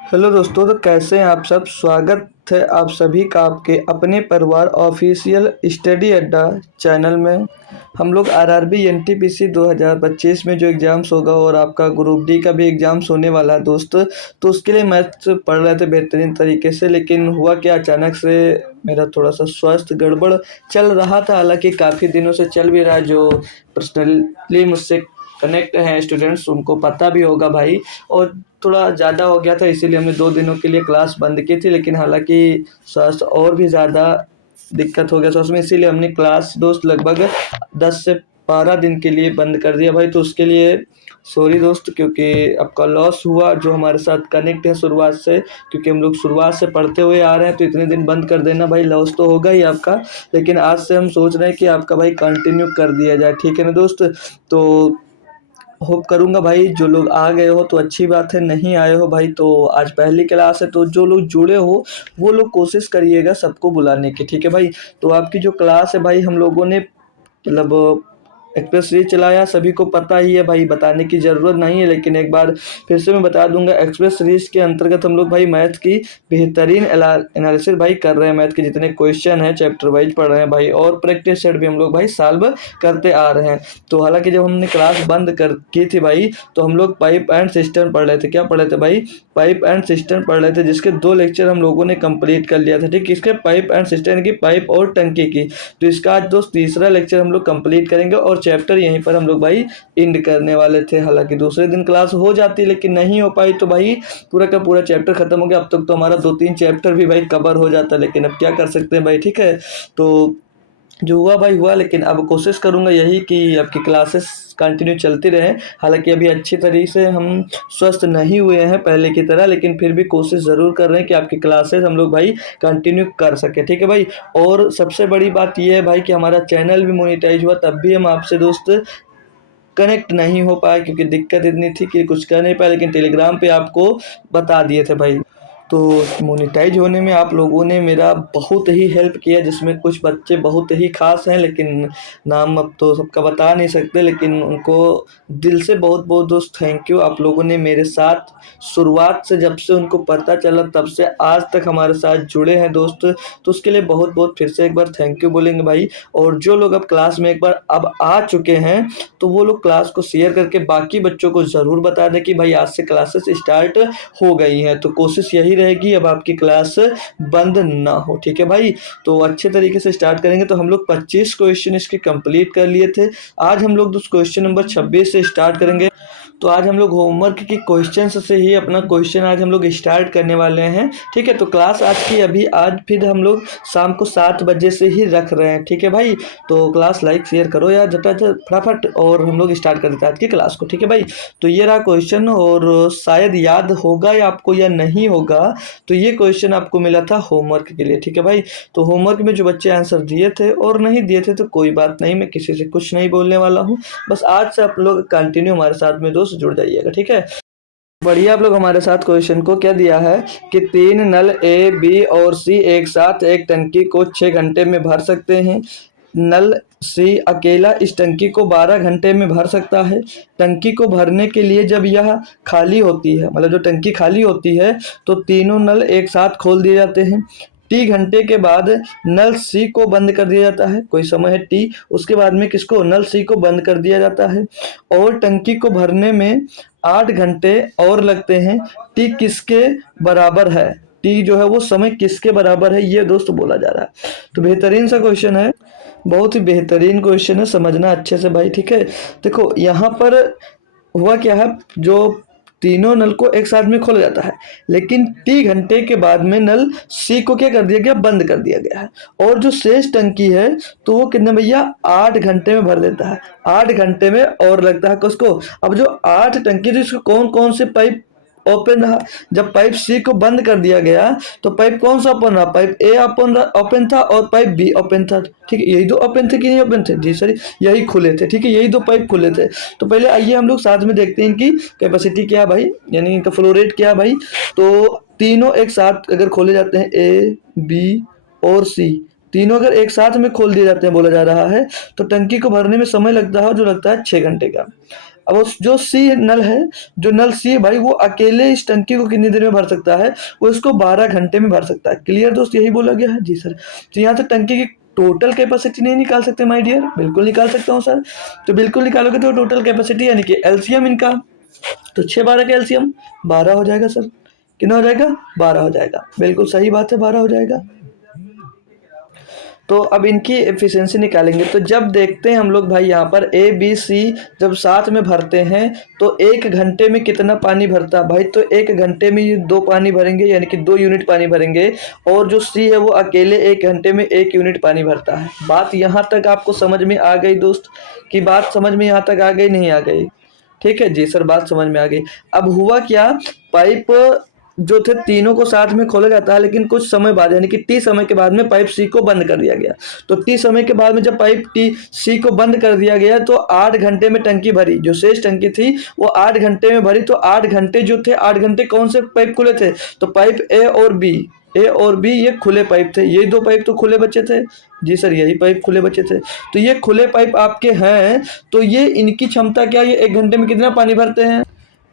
Hello दोस्तों, तो कैसे हैं आप सब। स्वागत है आप सभी का आपके अपने परिवार ऑफिशियल स्टडी अड्डा चैनल में। हम लोग आरआरबी एनटीपीसी 2025 में जो एग्ज़ाम्स होगा और आपका ग्रुप डी का भी एग्ज़ाम्स होने वाला है दोस्त, तो उसके लिए मैथ्स पढ़ रहे थे बेहतरीन तरीके से। लेकिन हुआ क्या, अचानक से मेरा थोड़ा सा स्वास्थ्य गड़बड़ चल रहा था। हालांकि काफ़ी दिनों से चल भी रहा है। जो पर्सनली मुझसे कनेक्ट हैं स्टूडेंट्स उनको पता भी होगा भाई। और थोड़ा ज़्यादा हो गया था, इसीलिए हमने 2 दिनों के लिए क्लास बंद की थी। लेकिन हालांकि स्वास्थ्य और भी ज़्यादा दिक्कत हो गया था उसमें, इसीलिए हमने क्लास दोस्त लगभग 10 से 12 दिन के लिए बंद कर दिया भाई। तो उसके लिए सॉरी दोस्त, क्योंकि आपका लॉस हुआ जो हमारे साथ कनेक्ट है शुरुआत से। क्योंकि हम लोग शुरुआत से पढ़ते हुए आ रहे हैं, तो इतने दिन बंद कर देना भाई, लॉस तो होगा ही आपका। लेकिन आज से हम सोच रहे हैं कि आपका भाई कंटिन्यू कर दिया जाए, ठीक है ना दोस्त। तो होप करूँगा भाई, जो लोग आ गए हो तो अच्छी बात है, नहीं आए हो भाई तो आज पहली क्लास है, तो जो लोग जुड़े हो वो लोग कोशिश करिएगा सबको बुलाने की, ठीक है भाई। तो आपकी जो क्लास है भाई, हम लोगों ने मतलब एक्सप्रेस सीरीज चलाया, सभी को पता ही है भाई, बताने की ज़रूरत नहीं है। लेकिन एक बार फिर से मैं बता दूंगा, एक्सप्रेस सीरीज के अंतर्गत हम लोग भाई मैथ की बेहतरीन एनालिसिस भाई कर रहे हैं। मैथ के जितने क्वेश्चन हैं चैप्टर वाइज पढ़ रहे हैं भाई, और प्रैक्टिस सेट भी हम लोग भाई सॉल्व करते आ रहे हैं। तो हालांकि जब हमने क्लास बंद कर की थी भाई, तो हम लोग पाइप एंड सिस्टम पढ़ रहे थे। क्या पढ़ रहे थे भाई? पाइप एंड सिस्टम पढ़ रहे थे, जिसके 2 लेक्चर हम लोगों ने कंप्लीट कर लिया था, ठीक। इसके पाइप एंड सिस्टम यानी कि पाइप और टंकी की। तो इसका आज दोस्त तीसरा लेक्चर हम लोग कंप्लीट करेंगे और चैप्टर यहीं पर हम लोग भाई एंड करने वाले थे। हालांकि दूसरे दिन क्लास हो जाती, लेकिन नहीं हो पाई, तो भाई पूरा का पूरा चैप्टर खत्म हो गया। अब तक तो हमारा 2-3 चैप्टर भी भाई कवर हो जाता, लेकिन अब क्या कर सकते हैं भाई, ठीक है। तो जो हुआ भाई हुआ, लेकिन अब कोशिश करूंगा यही कि आपकी क्लासेस कंटिन्यू चलती रहे। हालांकि अभी अच्छी तरीके से हम स्वस्थ नहीं हुए हैं पहले की तरह, लेकिन फिर भी कोशिश ज़रूर कर रहे हैं कि आपकी क्लासेस हम लोग भाई कंटिन्यू कर सके, ठीक है भाई। और सबसे बड़ी बात यह है भाई कि हमारा चैनल भी मोनेटाइज हुआ, तब भी हम आपसे दोस्त कनेक्ट नहीं हो पाए, क्योंकि दिक्कत इतनी थी कि कुछ कर नहीं पाए। लेकिन टेलीग्राम पे आपको बता दिए थे भाई। तो मोनेटाइज होने में आप लोगों ने मेरा बहुत ही हेल्प किया, जिसमें कुछ बच्चे बहुत ही खास हैं, लेकिन नाम अब तो सबका बता नहीं सकते। लेकिन उनको दिल से बहुत बहुत दोस्त थैंक यू। आप लोगों ने मेरे साथ शुरुआत से, जब से उनको पता चला तब से आज तक हमारे साथ जुड़े हैं दोस्त। तो उसके लिए बहुत बहुत फिर से एक बार थैंक यू बोलेंगे भाई। और जो लोग अब क्लास में एक बार अब आ चुके हैं, तो वो लोग क्लास को शेयर करके बाकी बच्चों को ज़रूर बता दें कि भाई आज से क्लासेस स्टार्ट हो गई हैं। तो कोशिश यही रहेगी अब आपकी क्लास बंद ना हो, ठीक है भाई। तो अच्छे तरीके से स्टार्ट करेंगे। तो हम लोग 25 क्वेश्चन इसके कंप्लीट कर लिए थे। आज हम लोग क्वेश्चन नंबर 26 से स्टार्ट करेंगे। तो आज हम लोग होमवर्क की क्वेश्चन से ही अपना क्वेश्चन आज हम लोग स्टार्ट करने वाले हैं, ठीक है। तो क्लास आज की अभी आज फिर हम लोग शाम को 7 बजे से ही रख रहे हैं, ठीक है भाई। तो क्लास लाइक शेयर करो यार झटाझट फटाफट, और हम लोग स्टार्ट कर देते हैं आज की क्लास को, ठीक है भाई। तो ये रहा क्वेश्चन, और शायद याद होगा या आपको या नहीं होगा। तो ये क्वेश्चन आपको मिला था होमवर्क के लिए, ठीक है भाई। तो होमवर्क में जो बच्चे आंसर दिए थे और नहीं दिए थे, तो कोई बात नहीं, मैं किसी से कुछ नहीं बोलने वाला हूँ। बस आज से आप लोग कंटिन्यू हमारे साथ में दोस्त जुड़ जाइएगा, ठीक है। बढ़िया, आप लोग हमारे साथ क्वेश्चन को क्या दिया है कि 3 नल ए बी और सी एक साथ एक टंकी को 6 घंटे में भर सकते हैं। नल सी अकेला इस टंकी को 12 घंटे में भर सकता है। टंकी को भरने के लिए जब यह खाली होती है, मतलब जो टंकी खाली होती है, तो तीनों नल एक साथ खोल दिए जाते हैं। टी घंटे के बाद नल सी को बंद कर दिया जाता है। कोई समय है टी, उसके बाद में किसको, नल सी को बंद कर दिया जाता है। और टंकी को भरने में 8 घंटे और लगते हैं। टी किसके बराबर है? टी जो है वो समय किसके बराबर है, ये दोस्त बोला जा रहा है। तो बेहतरीन सा क्वेश्चन है, बहुत ही बेहतरीन क्वेश्चन है, समझना अच्छे से भाई, ठीक है। देखो यहाँ पर हुआ क्या है, जो तीनों नल को एक साथ में खोला जाता है, लेकिन टी घंटे के बाद में नल सी को क्या कर दिया गया, बंद कर दिया गया है। और जो शेष टंकी है, तो वो कितने भैया, 8 घंटे में भर देता है। 8 घंटे में और लगता है किसको, अब जो 8 टंकी थी, इसको कौन कौन से पाइप ओपन रहा। जब पाइप सी को बंद कर दिया गया, तो पाइप कौन सा ओपन रहा, पाइप ए ओपन था और पाइप बी ओपन था, ठीक है। यही दो ओपन थे कि नहीं ओपन थे जी, सॉरी, यही खुले थे, ठीक है, यही दो पाइप खुले थे। तो पहले आइए हम लोग साथ में देखते हैं इनकी कैपेसिटी क्या है भाई, यानी इनका फ्लो रेट क्या है भाई। तो तीनों एक साथ अगर खोले जाते हैं, ए बी और सी, तीनों अगर एक साथ में खोल दिए जाते हैं, बोला जा रहा है, तो टंकी को भरने में समय लगता है जो लगता है 6 घंटे का। अब उस जो सी नल है, जो नल सी है भाई, वो अकेले इस टंकी को कितनी देर में भर सकता है? वो इसको 12 घंटे में भर सकता है। क्लियर दोस्त, यही बोला गया है? जी सर। तो यहाँ से टंकी की टोटल कैपेसिटी नहीं निकाल सकते माय डियर? बिल्कुल निकाल सकता हूँ सर। तो बिल्कुल निकालोगे तो टोटल कैपेसिटी यानी कि एलसीएम इनका, तो 6 12 का एलसीएम 12 हो जाएगा सर। कितना हो जाएगा? 12 हो जाएगा। बिल्कुल सही बात है, 12 हो जाएगा। तो अब इनकी एफिशिएंसी निकालेंगे। तो जब देखते हैं हम लोग भाई यहाँ पर ए बी सी जब साथ में भरते हैं तो 1 घंटे में कितना पानी भरता है भाई? तो 1 घंटे में ये 2 पानी भरेंगे यानी कि 2 यूनिट पानी भरेंगे, और जो सी है वो अकेले 1 घंटे में 1 यूनिट पानी भरता है। बात यहाँ तक आपको समझ में आ गई दोस्त? की बात समझ में यहाँ तक आ गई, नहीं आ गई? ठीक है जी सर, बात समझ में आ गई। अब हुआ क्या, पाइप जो थे तीनों को साथ में खोला जाता है, लेकिन कुछ समय बाद यानी कि टी समय के बाद में पाइप सी को बंद कर दिया गया। तो टी समय के बाद में जब पाइप टी सी को बंद कर दिया गया तो 8 घंटे में टंकी भरी, जो शेष टंकी थी वो 8 घंटे में भरी। तो 8 घंटे जो थे, 8 घंटे कौन से पाइप खुले थे? तो पाइप ए और बी ये खुले पाइप थे। ये 2 पाइप तो खुले बचे थे। जी सर, यही पाइप खुले बचे थे। तो ये खुले पाइप आपके हैं, तो ये इनकी क्षमता क्या, ये 1 घंटे में कितना पानी भरते हैं?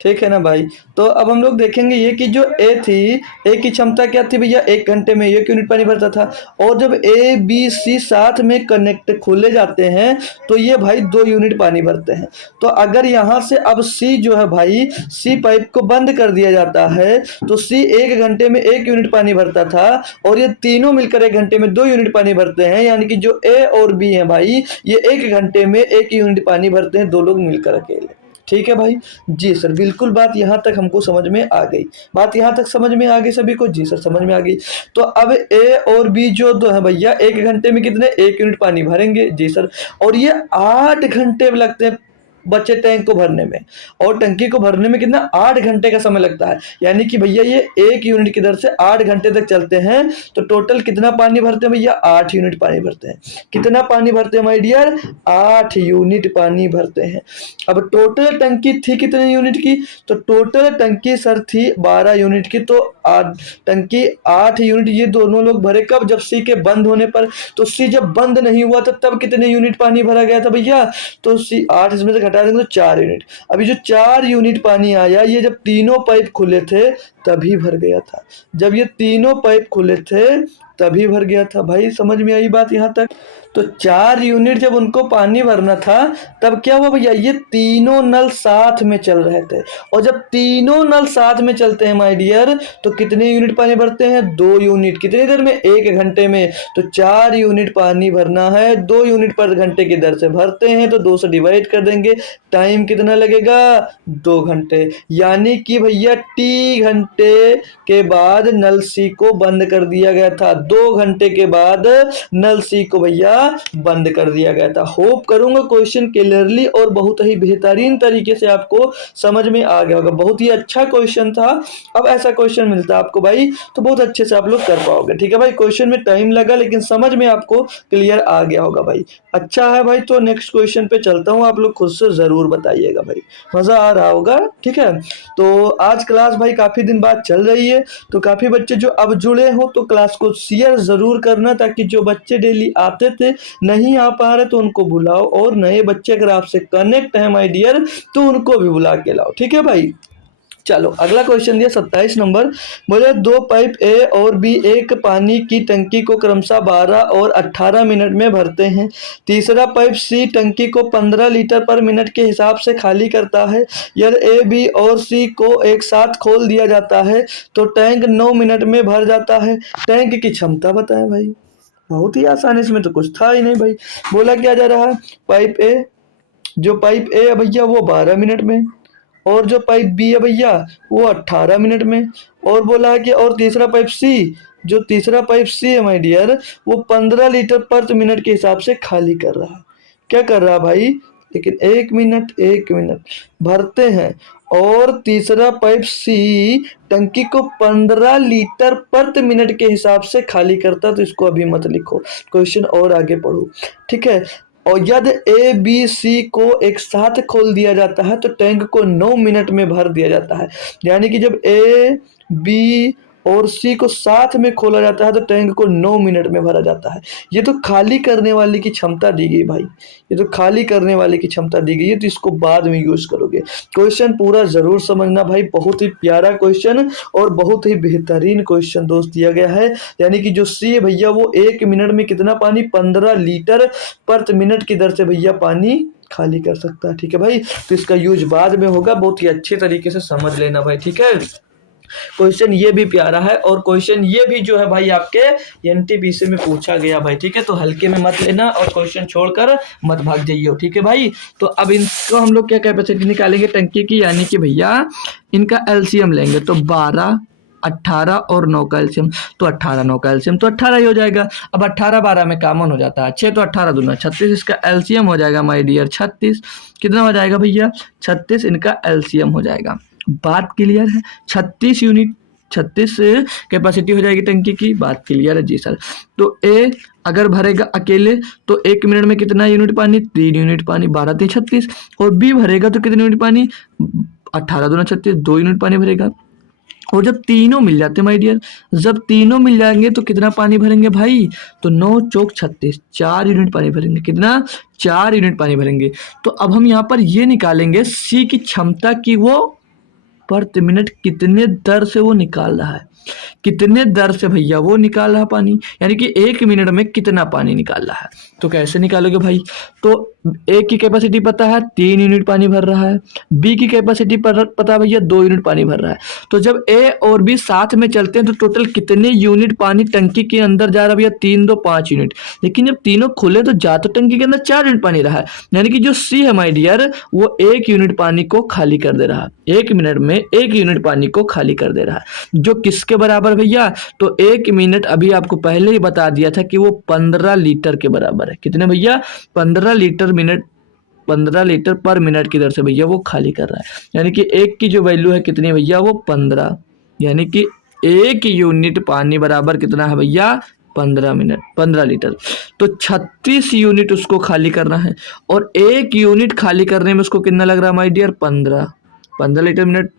ठीक है ना भाई? तो अब हम लोग देखेंगे ये कि जो ए थी, ए की क्षमता क्या थी भैया? 1 घंटे में 1 यूनिट पानी भरता था। और जब ए बी सी साथ में कनेक्ट खोले जाते हैं तो ये भाई 2 यूनिट पानी भरते हैं। तो अगर यहाँ से अब सी जो है भाई, सी पाइप को बंद कर दिया जाता है तो सी 1 घंटे में 1 यूनिट पानी भरता था, और ये तीनों मिलकर 1 घंटे में 2 यूनिट पानी भरते हैं। यानी कि जो ए और बी है भाई, ये 1 घंटे में 1 यूनिट पानी भरते हैं, 2 लोग मिलकर अकेले। ठीक है भाई? जी सर, बिल्कुल बात यहाँ तक हमको समझ में आ गई। बात यहाँ तक समझ में आ गई सभी को? जी सर, समझ में आ गई। तो अब ए और बी जो दो है भैया, 1 घंटे में कितने 1 यूनिट पानी भरेंगे? जी सर। और ये 8 घंटे लगते हैं बच्चे टैंक को भरने में, और टंकी को भरने में कितना 8 घंटे का समय लगता है। यानी कि भैया ये 1 यूनिट की दर से 8 घंटे तक चलते हैं। तो टोटल कितना पानी भरते हैं भैया? 8 यूनिट पानी भरते हैं। कितना पानी भरते हैं माय डियर? 8 यूनिट पानी भरते हैं। अब टोटल टंकी थी कितने यूनिट की? तो टोटल टंकी सर थी 12 यूनिट की। तो टंकी 8 यूनिट ये दोनों लोग भरे कब? जब सी के बंद होने पर। तो सी जब बंद नहीं हुआ था तब कितने यूनिट पानी भरा गया था भैया? तो सी 8 इसमें से घटा देंगे तो 4 यूनिट। अभी जो 4 यूनिट पानी आया, ये जब तीनों पाइप खुले थे तभी भर गया था। जब ये तीनों पाइप खुले थे तभी भर गया था। भाई समझ में आई बात यहाँ तक? तो 4 यूनिट जब उनको पानी भरना था तब क्या हुआ भैया? ये तीनों नल साथ में चल रहे थे, और जब तीनों नल साथ में चलते हैं माय डियर तो कितने यूनिट पानी भरते हैं? 2 यूनिट। कितनी देर में? 1 घंटे में। तो 4 यूनिट पानी भरना है, 2 यूनिट पर घंटे की दर से भरते हैं, तो 2 से डिवाइड कर देंगे। टाइम कितना लगेगा? 2 घंटे। यानी कि भैया टी घंटे के बाद नल सी को बंद कर दिया गया था। 2 घंटे के बाद नल सी को भैया बंद कर दिया गया था। होप करूंगा क्वेश्चन क्लियरली और बहुत ही बेहतरीन तरीके से आपको समझ में आ गया होगा। बहुत ही अच्छा क्वेश्चन था। अब ऐसा क्वेश्चन मिलता है आपको भाई तो बहुत अच्छे से आप लोग कर पाओगे। ठीक है भाई? क्वेश्चन में टाइम लगा लेकिन समझ में आपको क्लियर आ गया होगा भाई। अच्छा है भाई, तो नेक्स्ट क्वेश्चन पे चलता हूँ। आप लोग खुद से जरूर बताइएगा भाई, मजा आ रहा होगा। ठीक है? तो आज क्लास भाई काफी दिन बाद चल रही है, तो काफी बच्चे जो अब जुड़े हो तो क्लास को शेयर जरूर करना, ताकि जो बच्चे डेली आते थे नहीं आ पा रहे तो उनको बुलाओ, और नए बच्चे अगर आपसे कनेक्ट है माय डियर तो उनको भी बुला के लाओ। ठीक है भाई? चलो अगला क्वेश्चन दिया 27 नंबर। बोले 2 पाइप ए और बी एक पानी की टंकी को क्रमशः 12 और 18 मिनट में भरते हैं। तीसरा पाइप सी टंकी को 15 लीटर पर मिनट के हिसाब से खाली करता है। यदि ए बी और सी को एक साथ खोल दिया जाता है तो टैंक 9 मिनट में भर जाता है। टैंक की क्षमता बताएं भाई। बहुत ही आसान, इसमें तो कुछ था ही नहीं भाई। बोला क्या जा रहा है? पाइप ए, जो पाइप ए है भैया वो 12 मिनट में, और जो पाइप बी है भैया वो 18 मिनट में, और बोला है कि और तीसरा पाइप सी, जो तीसरा पाइप सी है माय डियर वो 15 लीटर पर मिनट के हिसाब से खाली कर रहा है। क्या कर रहा है भाई? लेकिन 1 मिनट भरते हैं, और तीसरा पाइप सी टंकी को 15 लीटर पर मिनट के हिसाब से खाली करता है। तो इसको अभी मत लिखो, क्वेश्चन और आगे पढ़ो। ठीक है? और यदि ए बी सी को एक साथ खोल दिया जाता है तो टैंक को 9 मिनट में भर दिया जाता है। यानी कि जब ए बी और सी को साथ में खोला जाता है तो टैंक को 9 मिनट में भरा जाता है। ये तो खाली करने वाले की क्षमता दी गई भाई, ये तो खाली करने वाले की क्षमता दी गई है, तो इसको बाद में यूज करोगे। क्वेश्चन पूरा जरूर समझना भाई, बहुत ही प्यारा क्वेश्चन और बहुत ही बेहतरीन क्वेश्चन दोस्त दिया गया है। यानी कि जो सी है भैया वो 1 मिनट में कितना पानी 15 लीटर प्रति मिनट की दर से भैया पानी खाली कर सकता है। ठीक है भाई, तो इसका यूज बाद में होगा, बहुत ही अच्छे तरीके से समझ लेना भाई। ठीक है, क्वेश्चन ये भी प्यारा है और क्वेश्चन ये भी जो है भाई आपके एनटीपीसी में पूछा गया भाई। ठीक है, तो हल्के में मत लेना और क्वेश्चन छोड़कर मत भाग जाइए। ठीक है भाई, तो अब इनको हम लोग क्या कैपेसिटी निकालेंगे टंकी की, यानी कि भैया इनका एलसीएम लेंगे तो 12, 18 और 9 का एलसीएम, तो 18 9 का एलसीएम तो 18 ही हो जाएगा। अब 18 12 में कॉमन हो जाता है 6, तो 18 दूना 36, इसका एलसीएम हो जाएगा माय डियर 36। कितना हो जाएगा भैया 36, इनका एलसीएम हो जाएगा। बात क्लियर है, 36 यूनिट 36 कैपेसिटी हो जाएगी टंकी की, बात क्लियर है जी सर। तो ए अगर भरेगा अकेले तो 1 मिनट में कितना यूनिट पानी 3 यूनिट पानी, 12 3 36, और बी भरेगा तो कितने यूनिट पानी 18 दूना 36, 2 यूनिट पानी भरेगा। और जब तीनों मिल जाते माय डियर, जब तीनों मिल जाएंगे तो कितना पानी भरेंगे भाई, तो 9 चौक 36, 4 यूनिट पानी भरेंगे। कितना 4 यूनिट पानी भरेंगे। तो अब हम यहाँ पर ये निकालेंगे सी की क्षमता की वो प्रति मिनट कितने दर से वो निकाल रहा है, कितने दर से भैया वो निकाल रहा है पानी, यानी कि 1 मिनट में कितना पानी निकाल रहा है। तो कैसे निकालोगे भाई, तो ए की कैपेसिटी पता है 3 यूनिट पानी भर रहा है, बी की कैपेसिटी पता है भैया 2 यूनिट पानी भर रहा है। तो जब ए और बी साथ में चलते हैं तो टोटल कितने यूनिट पानी टंकी के अंदर जा रहा है भैया 3 2 5 यूनिट। लेकिन जब तीनों खुले तो जा तो टंकी के अंदर 4 यूनिट पानी रहा है, यानी कि जो सी है माय डियर वो 1 यूनिट पानी को खाली कर दे रहा है, 1 मिनट में 1 यूनिट पानी को खाली कर दे रहा है। जो किसके बराबर भैया, तो 1 मिनट अभी आपको पहले ही बता दिया था कि वो 15 लीटर के बराबर है। कितने भैया 15 लीटर मिनट, 15 लीटर पर मिनट की दर से भैया वो खाली कर रहा है। यानी कि एक की जो वैल्यू है कितनी भैया वो 15, यानी कि 1 यूनिट पानी बराबर कितना है भैया 15 मिनट 15 लीटर। तो 36 यूनिट उसको खाली करना है और 1 यूनिट खाली करने में उसको कितना लग रहा है my dear 15 litre minute.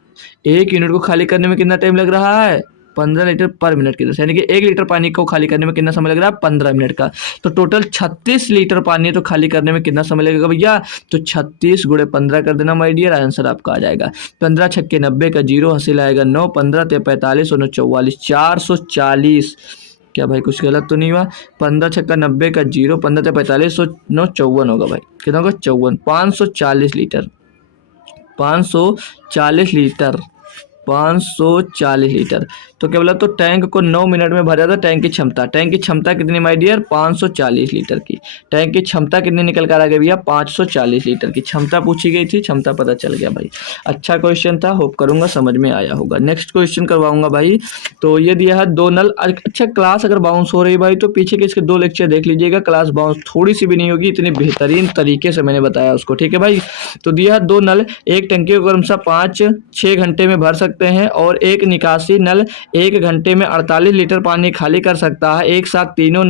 1 unit को खाली करने में कितना टाइम लग रहा है 15 लीटर पर मिनट की दर से, यानी कि 1 लीटर पानी को खाली करने में कितना समय लग रहा है 15 मिनट का। तो टोटल 36 लीटर पानी तो खाली करने में कितना समय लगेगा भैया, तो 36 गुणे 15 कर देना माय डियर, आंसर आपका आ जाएगा 15 छक्के 90 का 0 हासिल आएगा 9, 15 ते 45 और 9 44, 440। क्या भाई कुछ गलत तो नहीं हुआ, 15 छक्का 90 का 0, 15 ते 45 और 9 54 होगा भाई, कितना होगा 54, 540 लीटर, 540 लीटर, 540 लीटर। तो क्या बोला, तो टैंक को 9 मिनट में भरा था। टैंक की क्षमता कितनी माय डियर 540 लीटर की। टैंक की क्षमता कितनी निकल कर आ गई भैया 540 लीटर की क्षमता पूछी गई थी, क्षमता पता चल गया भाई। अच्छा क्वेश्चन था, होप करूंगा समझ में आया होगा। नेक्स्ट क्वेश्चन करवाऊंगा भाई। तो ये दिया है 2 नल। अच्छा क्लास अगर बाउंस हो रही भाई तो पीछे के इसके 2 लेक्चर देख लीजिएगा, क्लास बाउंस थोड़ी सी भी नहीं होगी, इतनी बेहतरीन तरीके से मैंने बताया उसको। ठीक है भाई, तो दिया है 2 नल, एक टंकी को क्रमशः 5-6 घंटे में भर सकते हैं और एक निकासी नल 1 घंटे में 48 लीटर पानी खाली कर सकता है। एक साथ तीनों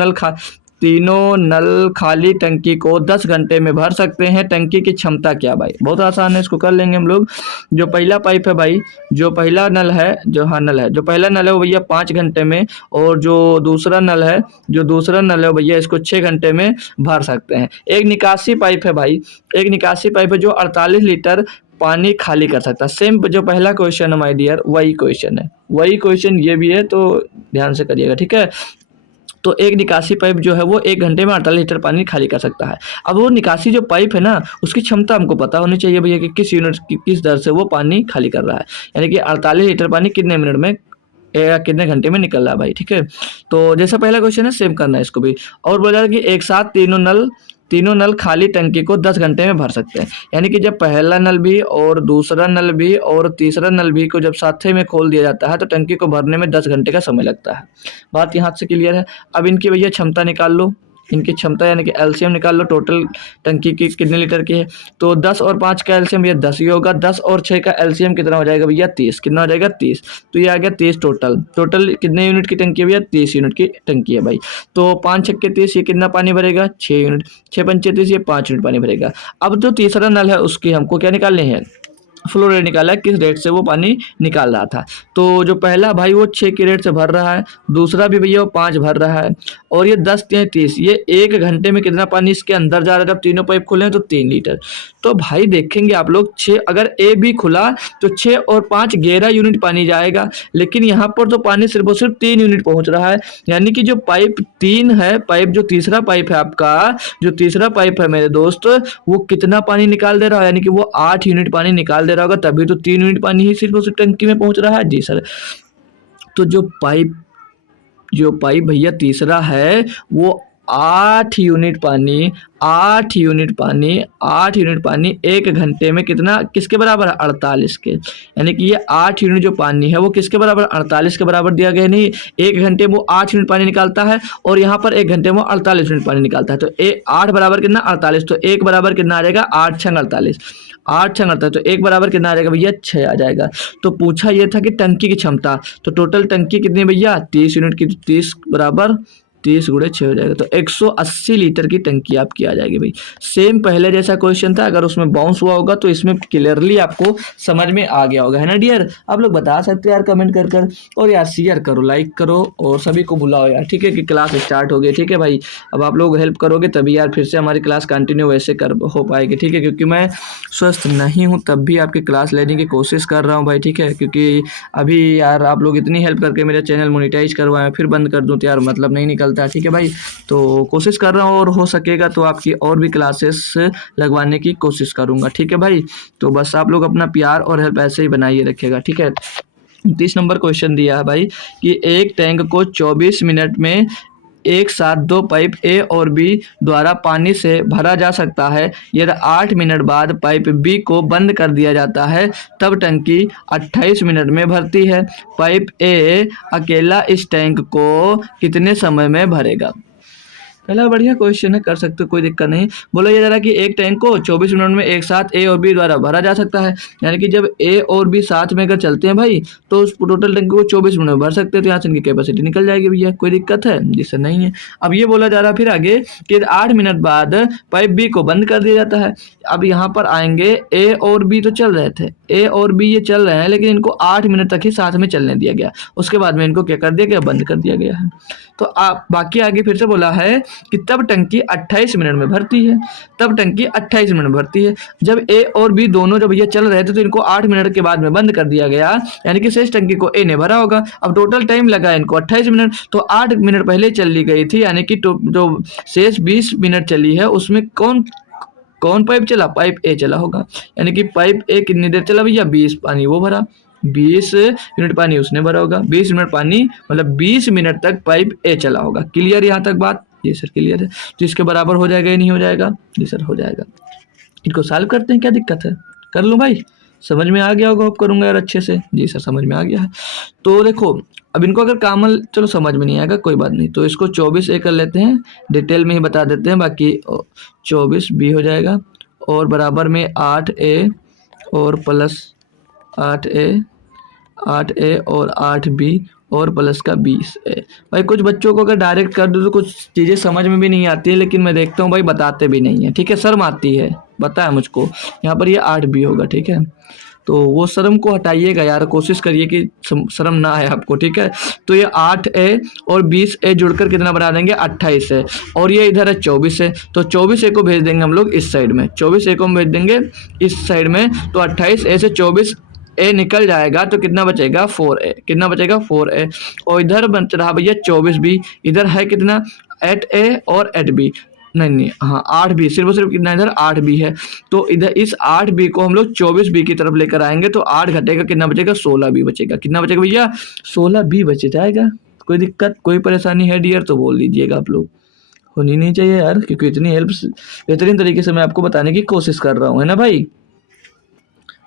नल खाली टंकी को 10 घंटे में भर सकते हैं। टंकी की क्षमता क्या भाई, बहुत आसान है, इसको कर लेंगे हम लोग। जो पहला पाइप है भाई, जो पहला नल है, जो पहला नल है वो भैया 5 घंटे में, और जो दूसरा नल है वो भैया इसको 6 घंटे में भर सकते हैं। एक निकासी पाइप है भाई, एक निकासी पाइप है जो 48 लीटर पानी खाली कर सकता है। सेम जो पहला क्वेश्चन है माय डियर वही क्वेश्चन ये भी है, तो ध्यान से करिएगा। ठीक है, तो एक निकासी पाइप जो है वो 1 घंटे में 48 लीटर पानी खाली कर सकता है। अब वो निकासी जो पाइप है ना उसकी क्षमता हमको पता होनी चाहिए भैया कि किस यूनिट किस दर से वो पानी खाली कर रहा है, यानी कि 48 लीटर पानी कितने मिनट में या कितने घंटे में निकल रहा है भाई। ठीक है, तो जैसा पहला क्वेश्चन है सेम करना है इसको भी। और बोला कि एक साथ तीनों नल खाली टंकी को 10 घंटे में भर सकते हैं, यानी कि जब पहला नल भी और दूसरा नल भी और तीसरा नल भी को जब साथ में खोल दिया जाता है तो टंकी को भरने में 10 घंटे का समय लगता है। बात यहाँ से क्लियर है। अब इनकी भैया क्षमता निकाल लो, इनकी क्षमता यानी कि एलसीएम निकाल लो। टोटल टंकी की कितने लीटर की है, तो 10 और 5 का एलसीएम भैया 10 ही होगा। 10 और 6 का एलसीएम कितना हो जाएगा भैया 30, कितना हो जाएगा 30, तो ये आ गया 30 टोटल कितने यूनिट की टंकी है भैया 30 यूनिट की टंकी है भाई। तो 5 छक्के 30, ये कितना पानी भरेगा 6 यूनिट, 6 पंचे 30, ये 5 यूनिट पानी भरेगा। अब जो तीसरा नल है उसकी हमको क्या निकालनी है, फ्लो रेट निकाला है, किस रेट से वो पानी निकाल रहा था। तो जो पहला भाई वो 6 के रेट से भर रहा है, दूसरा भी भैया वो 5 भर रहा है, और ये 10 3 30, ये 1 घंटे में कितना पानी इसके अंदर जा रहा है जब तीनों पाइप खुले हैं, तो 3 लीटर। तो भाई देखेंगे आप लोग 6, अगर ए बी खुला तो 6 और 5 11 यूनिट पानी जाएगा, लेकिन यहाँ पर तो पानी सिर्फ और सिर्फ 3 यूनिट पहुंच रहा है। यानी कि जो पाइप 3 है, पाइप जो तीसरा पाइप है आपका, जो तीसरा पाइप है मेरे दोस्त, वो कितना पानी निकाल दे रहा है, यानी कि वो 8 यूनिट पानी निकाल दे रहा होगा, तभी तो 3 यूनिट पानी ही सिर्फ उस टंकी में पहुंच रहा है। जी सर। तो जो पाइप भैया तीसरा है वो 8 यूनिट पानी, 8 यूनिट पानी 1 घंटे में कितना, किसके बराबर है, 48 के। यानी कि ये 8 यूनिट जो पानी है वो किसके बराबर, 48 के बराबर दिया गया। नहीं, 1 घंटे में वो 8 यूनिट पानी निकालता है, और यहाँ पर 1 घंटे में वो 48 यूनिट पानी निकालता है। तो 8 बराबर कितना, 48, तो 1 बराबर कितना आ जाएगा, 8 छंग 48, 8 छंग 48, तो 1 बराबर कितना आ जाएगा भैया, 6 आ जाएगा। तो पूछा ये था कि टंकी की क्षमता, तो टोटल टंकी कितनी भैया, 30 यूनिट की, 30 बराबर 30 गुणे 6 हो जाएगा, तो 180 लीटर की टंकी आपकी आ जाएगी भाई। सेम पहले जैसा क्वेश्चन था, अगर उसमें बाउंस हुआ होगा तो इसमें क्लियरली आपको समझ में आ गया होगा, है ना डियर। आप लोग बता सकते हो यार कमेंट कर, और यार शेयर करो, लाइक करो, और सभी को बुलाओ यार, ठीक है, कि क्लास स्टार्ट हो गई, ठीक है भाई। अब आप लोग हेल्प करोगे तभी यार फिर से हमारी क्लास कंटिन्यू वैसे हो पाएगी, ठीक है, क्योंकि मैं स्वस्थ नहीं हूँ तब भी आपकी क्लास लेने की कोशिश कर रहा हूँ भाई, ठीक है, क्योंकि अभी यार आप लोग इतनी हेल्प करके मेरा चैनल मोनेटाइज करवाएं, फिर बंद कर दूँ तो यार मतलब नहीं निकलता, ठीक है भाई। तो कोशिश कर रहा हूँ, और हो सकेगा तो आपकी और भी क्लासेस लगवाने की कोशिश करूँगा, ठीक है भाई। तो बस आप लोग अपना प्यार और हेल्प ऐसे ही बनाइए रखिएगा, ठीक है। 30 नंबर क्वेश्चन दिया है भाई कि एक टैंक को 24 मिनट में एक साथ 2 पाइप ए और बी द्वारा पानी से भरा जा सकता है। यदि 8 मिनट बाद पाइप बी को बंद कर दिया जाता है तब टंकी 28 मिनट में भरती है। पाइप ए अकेला इस टैंक को कितने समय में भरेगा। पहला बढ़िया क्वेश्चन है, कर सकते हो, कोई दिक्कत नहीं। बोला ये जा रहा कि एक टैंक को 24 मिनट में एक साथ ए और बी द्वारा भरा जा सकता है, यानी कि जब ए और बी साथ में अगर चलते हैं भाई तो उस टोटल टैंक को 24 मिनट में भर सकते हैं। तो यहाँ से इनकी कैपेसिटी निकल जाएगी भैया, कोई दिक्कत है, जिससे नहीं है। अब ये बोला जा रहा फिर आगे कि 8 मिनट बाद पाइप बी को बंद कर दिया जाता है। अब यहाँ पर आएंगे, ए और बी तो चल रहे थे, ए और बी ये चल रहे हैं, लेकिन इनको 8 मिनट तक ही साथ में चलने दिया गया, उसके बाद में इनको क्या कर दिया गया, बंद कर दिया गया है। तो आप बाकी आगे फिर से बोला है कि तब टंकी 28 मिनट में भरती है, तब टंकी 28 मिनट में भरती है। जब ए और बी दोनों जब ये चल रहे थे तो इनको 8 मिनट के बाद में बंद कर दिया गया, यानी कि शेष टंकी को ए ने भरा होगा। अब टोटल टाइम लगा इनको 28 मिनट, तो 8 मिनट पहले चली गई थी, यानी कि जो शेष 20 मिनट चली है उसमें कौन पाइप चला, पाइप ए चला होगा। यानी कि पाइप ए कितनी देर चला भैया, 20 पानी वो भरा, 20 यूनिट पानी उसने भरा होगा, 20 मिनट पानी मतलब 20 मिनट तक पाइप ए चला होगा। क्लियर यहाँ तक बात, जी सर क्लियर है। तो इसके बराबर हो जाएगा या नहीं हो जाएगा, जी सर हो जाएगा। इनको सॉल्व करते हैं, क्या दिक्कत है, कर लो भाई, समझ में आ गया होगा, आप करूँगा यार अच्छे से, जी सर समझ में आ गया है। तो देखो अब इनको अगर कामल चलो समझ में नहीं आएगा कोई बात नहीं, तो इसको 24 ए कर लेते हैं, डिटेल में ही बता देते हैं, बाकी 24 बी हो जाएगा, और बराबर में 8 ए और प्लस 8 ए और 8 बी और प्लस का 20 ए। भाई कुछ बच्चों को अगर डायरेक्ट कर दो तो कुछ चीज़ें समझ में भी नहीं आती है, लेकिन मैं देखता हूँ भाई बताते भी नहीं है, ठीक है, शर्म आती है, पता है मुझको। यहाँ पर ये 8 बी होगा, ठीक है, तो वो शर्म को हटाइएगा यार, कोशिश करिए कि शर्म ना आए आपको, ठीक है। तो ये 8 ए और 20 ए जुड़कर कितना बना देंगे, 28 है, और ये इधर है 24 है, तो 24 ए को भेज देंगे हम लोग इस साइड में, 24 ए को हम भेज देंगे इस साइड में, तो 28 ए से 24 ए निकल जाएगा, तो कितना बचेगा, 4 ए, कितना बचेगा, 4 ए, और इधर बच रहा भैया 24 बी, इधर है कितना, 8 ए और 8 बी, नहीं हाँ 8 बी, सिर्फ और सिर्फ कितना इधर 8 बी है। तो इधर इस 8 बी को हम लोग 24 बी की तरफ लेकर आएंगे, तो 8 घटेगा, कितना बचेगा, 16 बी बचेगा, कितना बचेगा भैया, 16 बी बच जाएगा। कोई दिक्कत कोई परेशानी है डियर तो बोल दीजिएगा, आप लोग होनी नहीं चाहिए यार, क्योंकि इतनी हेल्प बेहतरीन तरीके से मैं आपको बताने की कोशिश कर रहा हूँ, है ना भाई।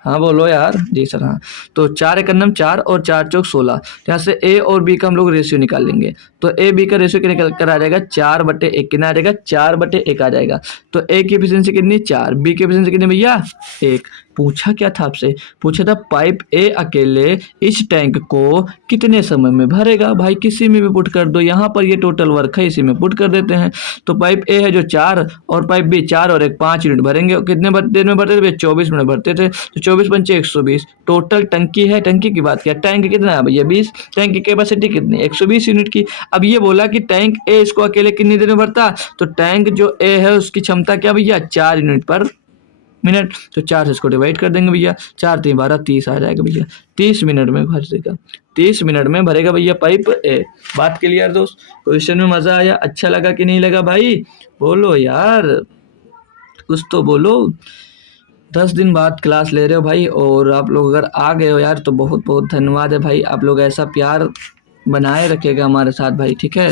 हाँ बोलो यार, जी सर हाँ। तो 4 एक नम 4 और 4 चौक 16, यहाँ से ए और बी का हम लोग रेशियो निकाल लेंगे, तो ए बी का रेशियो निकल कर आ जाएगा 4/1, कितना आ जाएगा, 4/1 आ जाएगा। तो ए की एफिशिएंसी कितनी, 4, बी की एफिशिएंसी कितनी भैया, 1, पूछा क्या था आपसे, पूछा था पाइप ए अकेले इस टैंक को कितने समय में भरेगा। भाई किसी में भी पुट कर दो, यहाँ पर ये टोटल वर्क है इसी में पुट कर देते हैं। तो पाइप ए है जो 4 और पाइप बी 4 और 1 5 यूनिट भरेंगे। कितने देर में भरते थे भैया, 24 मिनट भरते थे। तो 24 पंचे 120 टोटल टंकी है। टंकी की बात किया, टैंक कितना है भैया 20, टैंक की कैपेसिटी कितनी 120 यूनिट की। अब ये बोला कि टैंक ए इसको अकेले कितनी देर में भरता, तो टैंक जो ए है उसकी क्षमता क्या भैया 4 यूनिट पर मिनट। तो 4 से इसको डिवाइड कर देंगे भैया, 4 3 12 30 आ जाएगा भैया। 30 मिनट में भरेगा, 30 मिनट में भरेगा भैया पाइप ए। बात क्लियर दोस्त, क्वेश्चन में मजा आया, अच्छा लगा कि नहीं लगा भाई, बोलो यार कुछ तो बोलो। 10 दिन बाद क्लास ले रहे हो भाई, और आप लोग अगर आ गए हो यार तो बहुत बहुत धन्यवाद है भाई। आप लोग ऐसा प्यार बनाए रखेगा हमारे साथ भाई, ठीक है।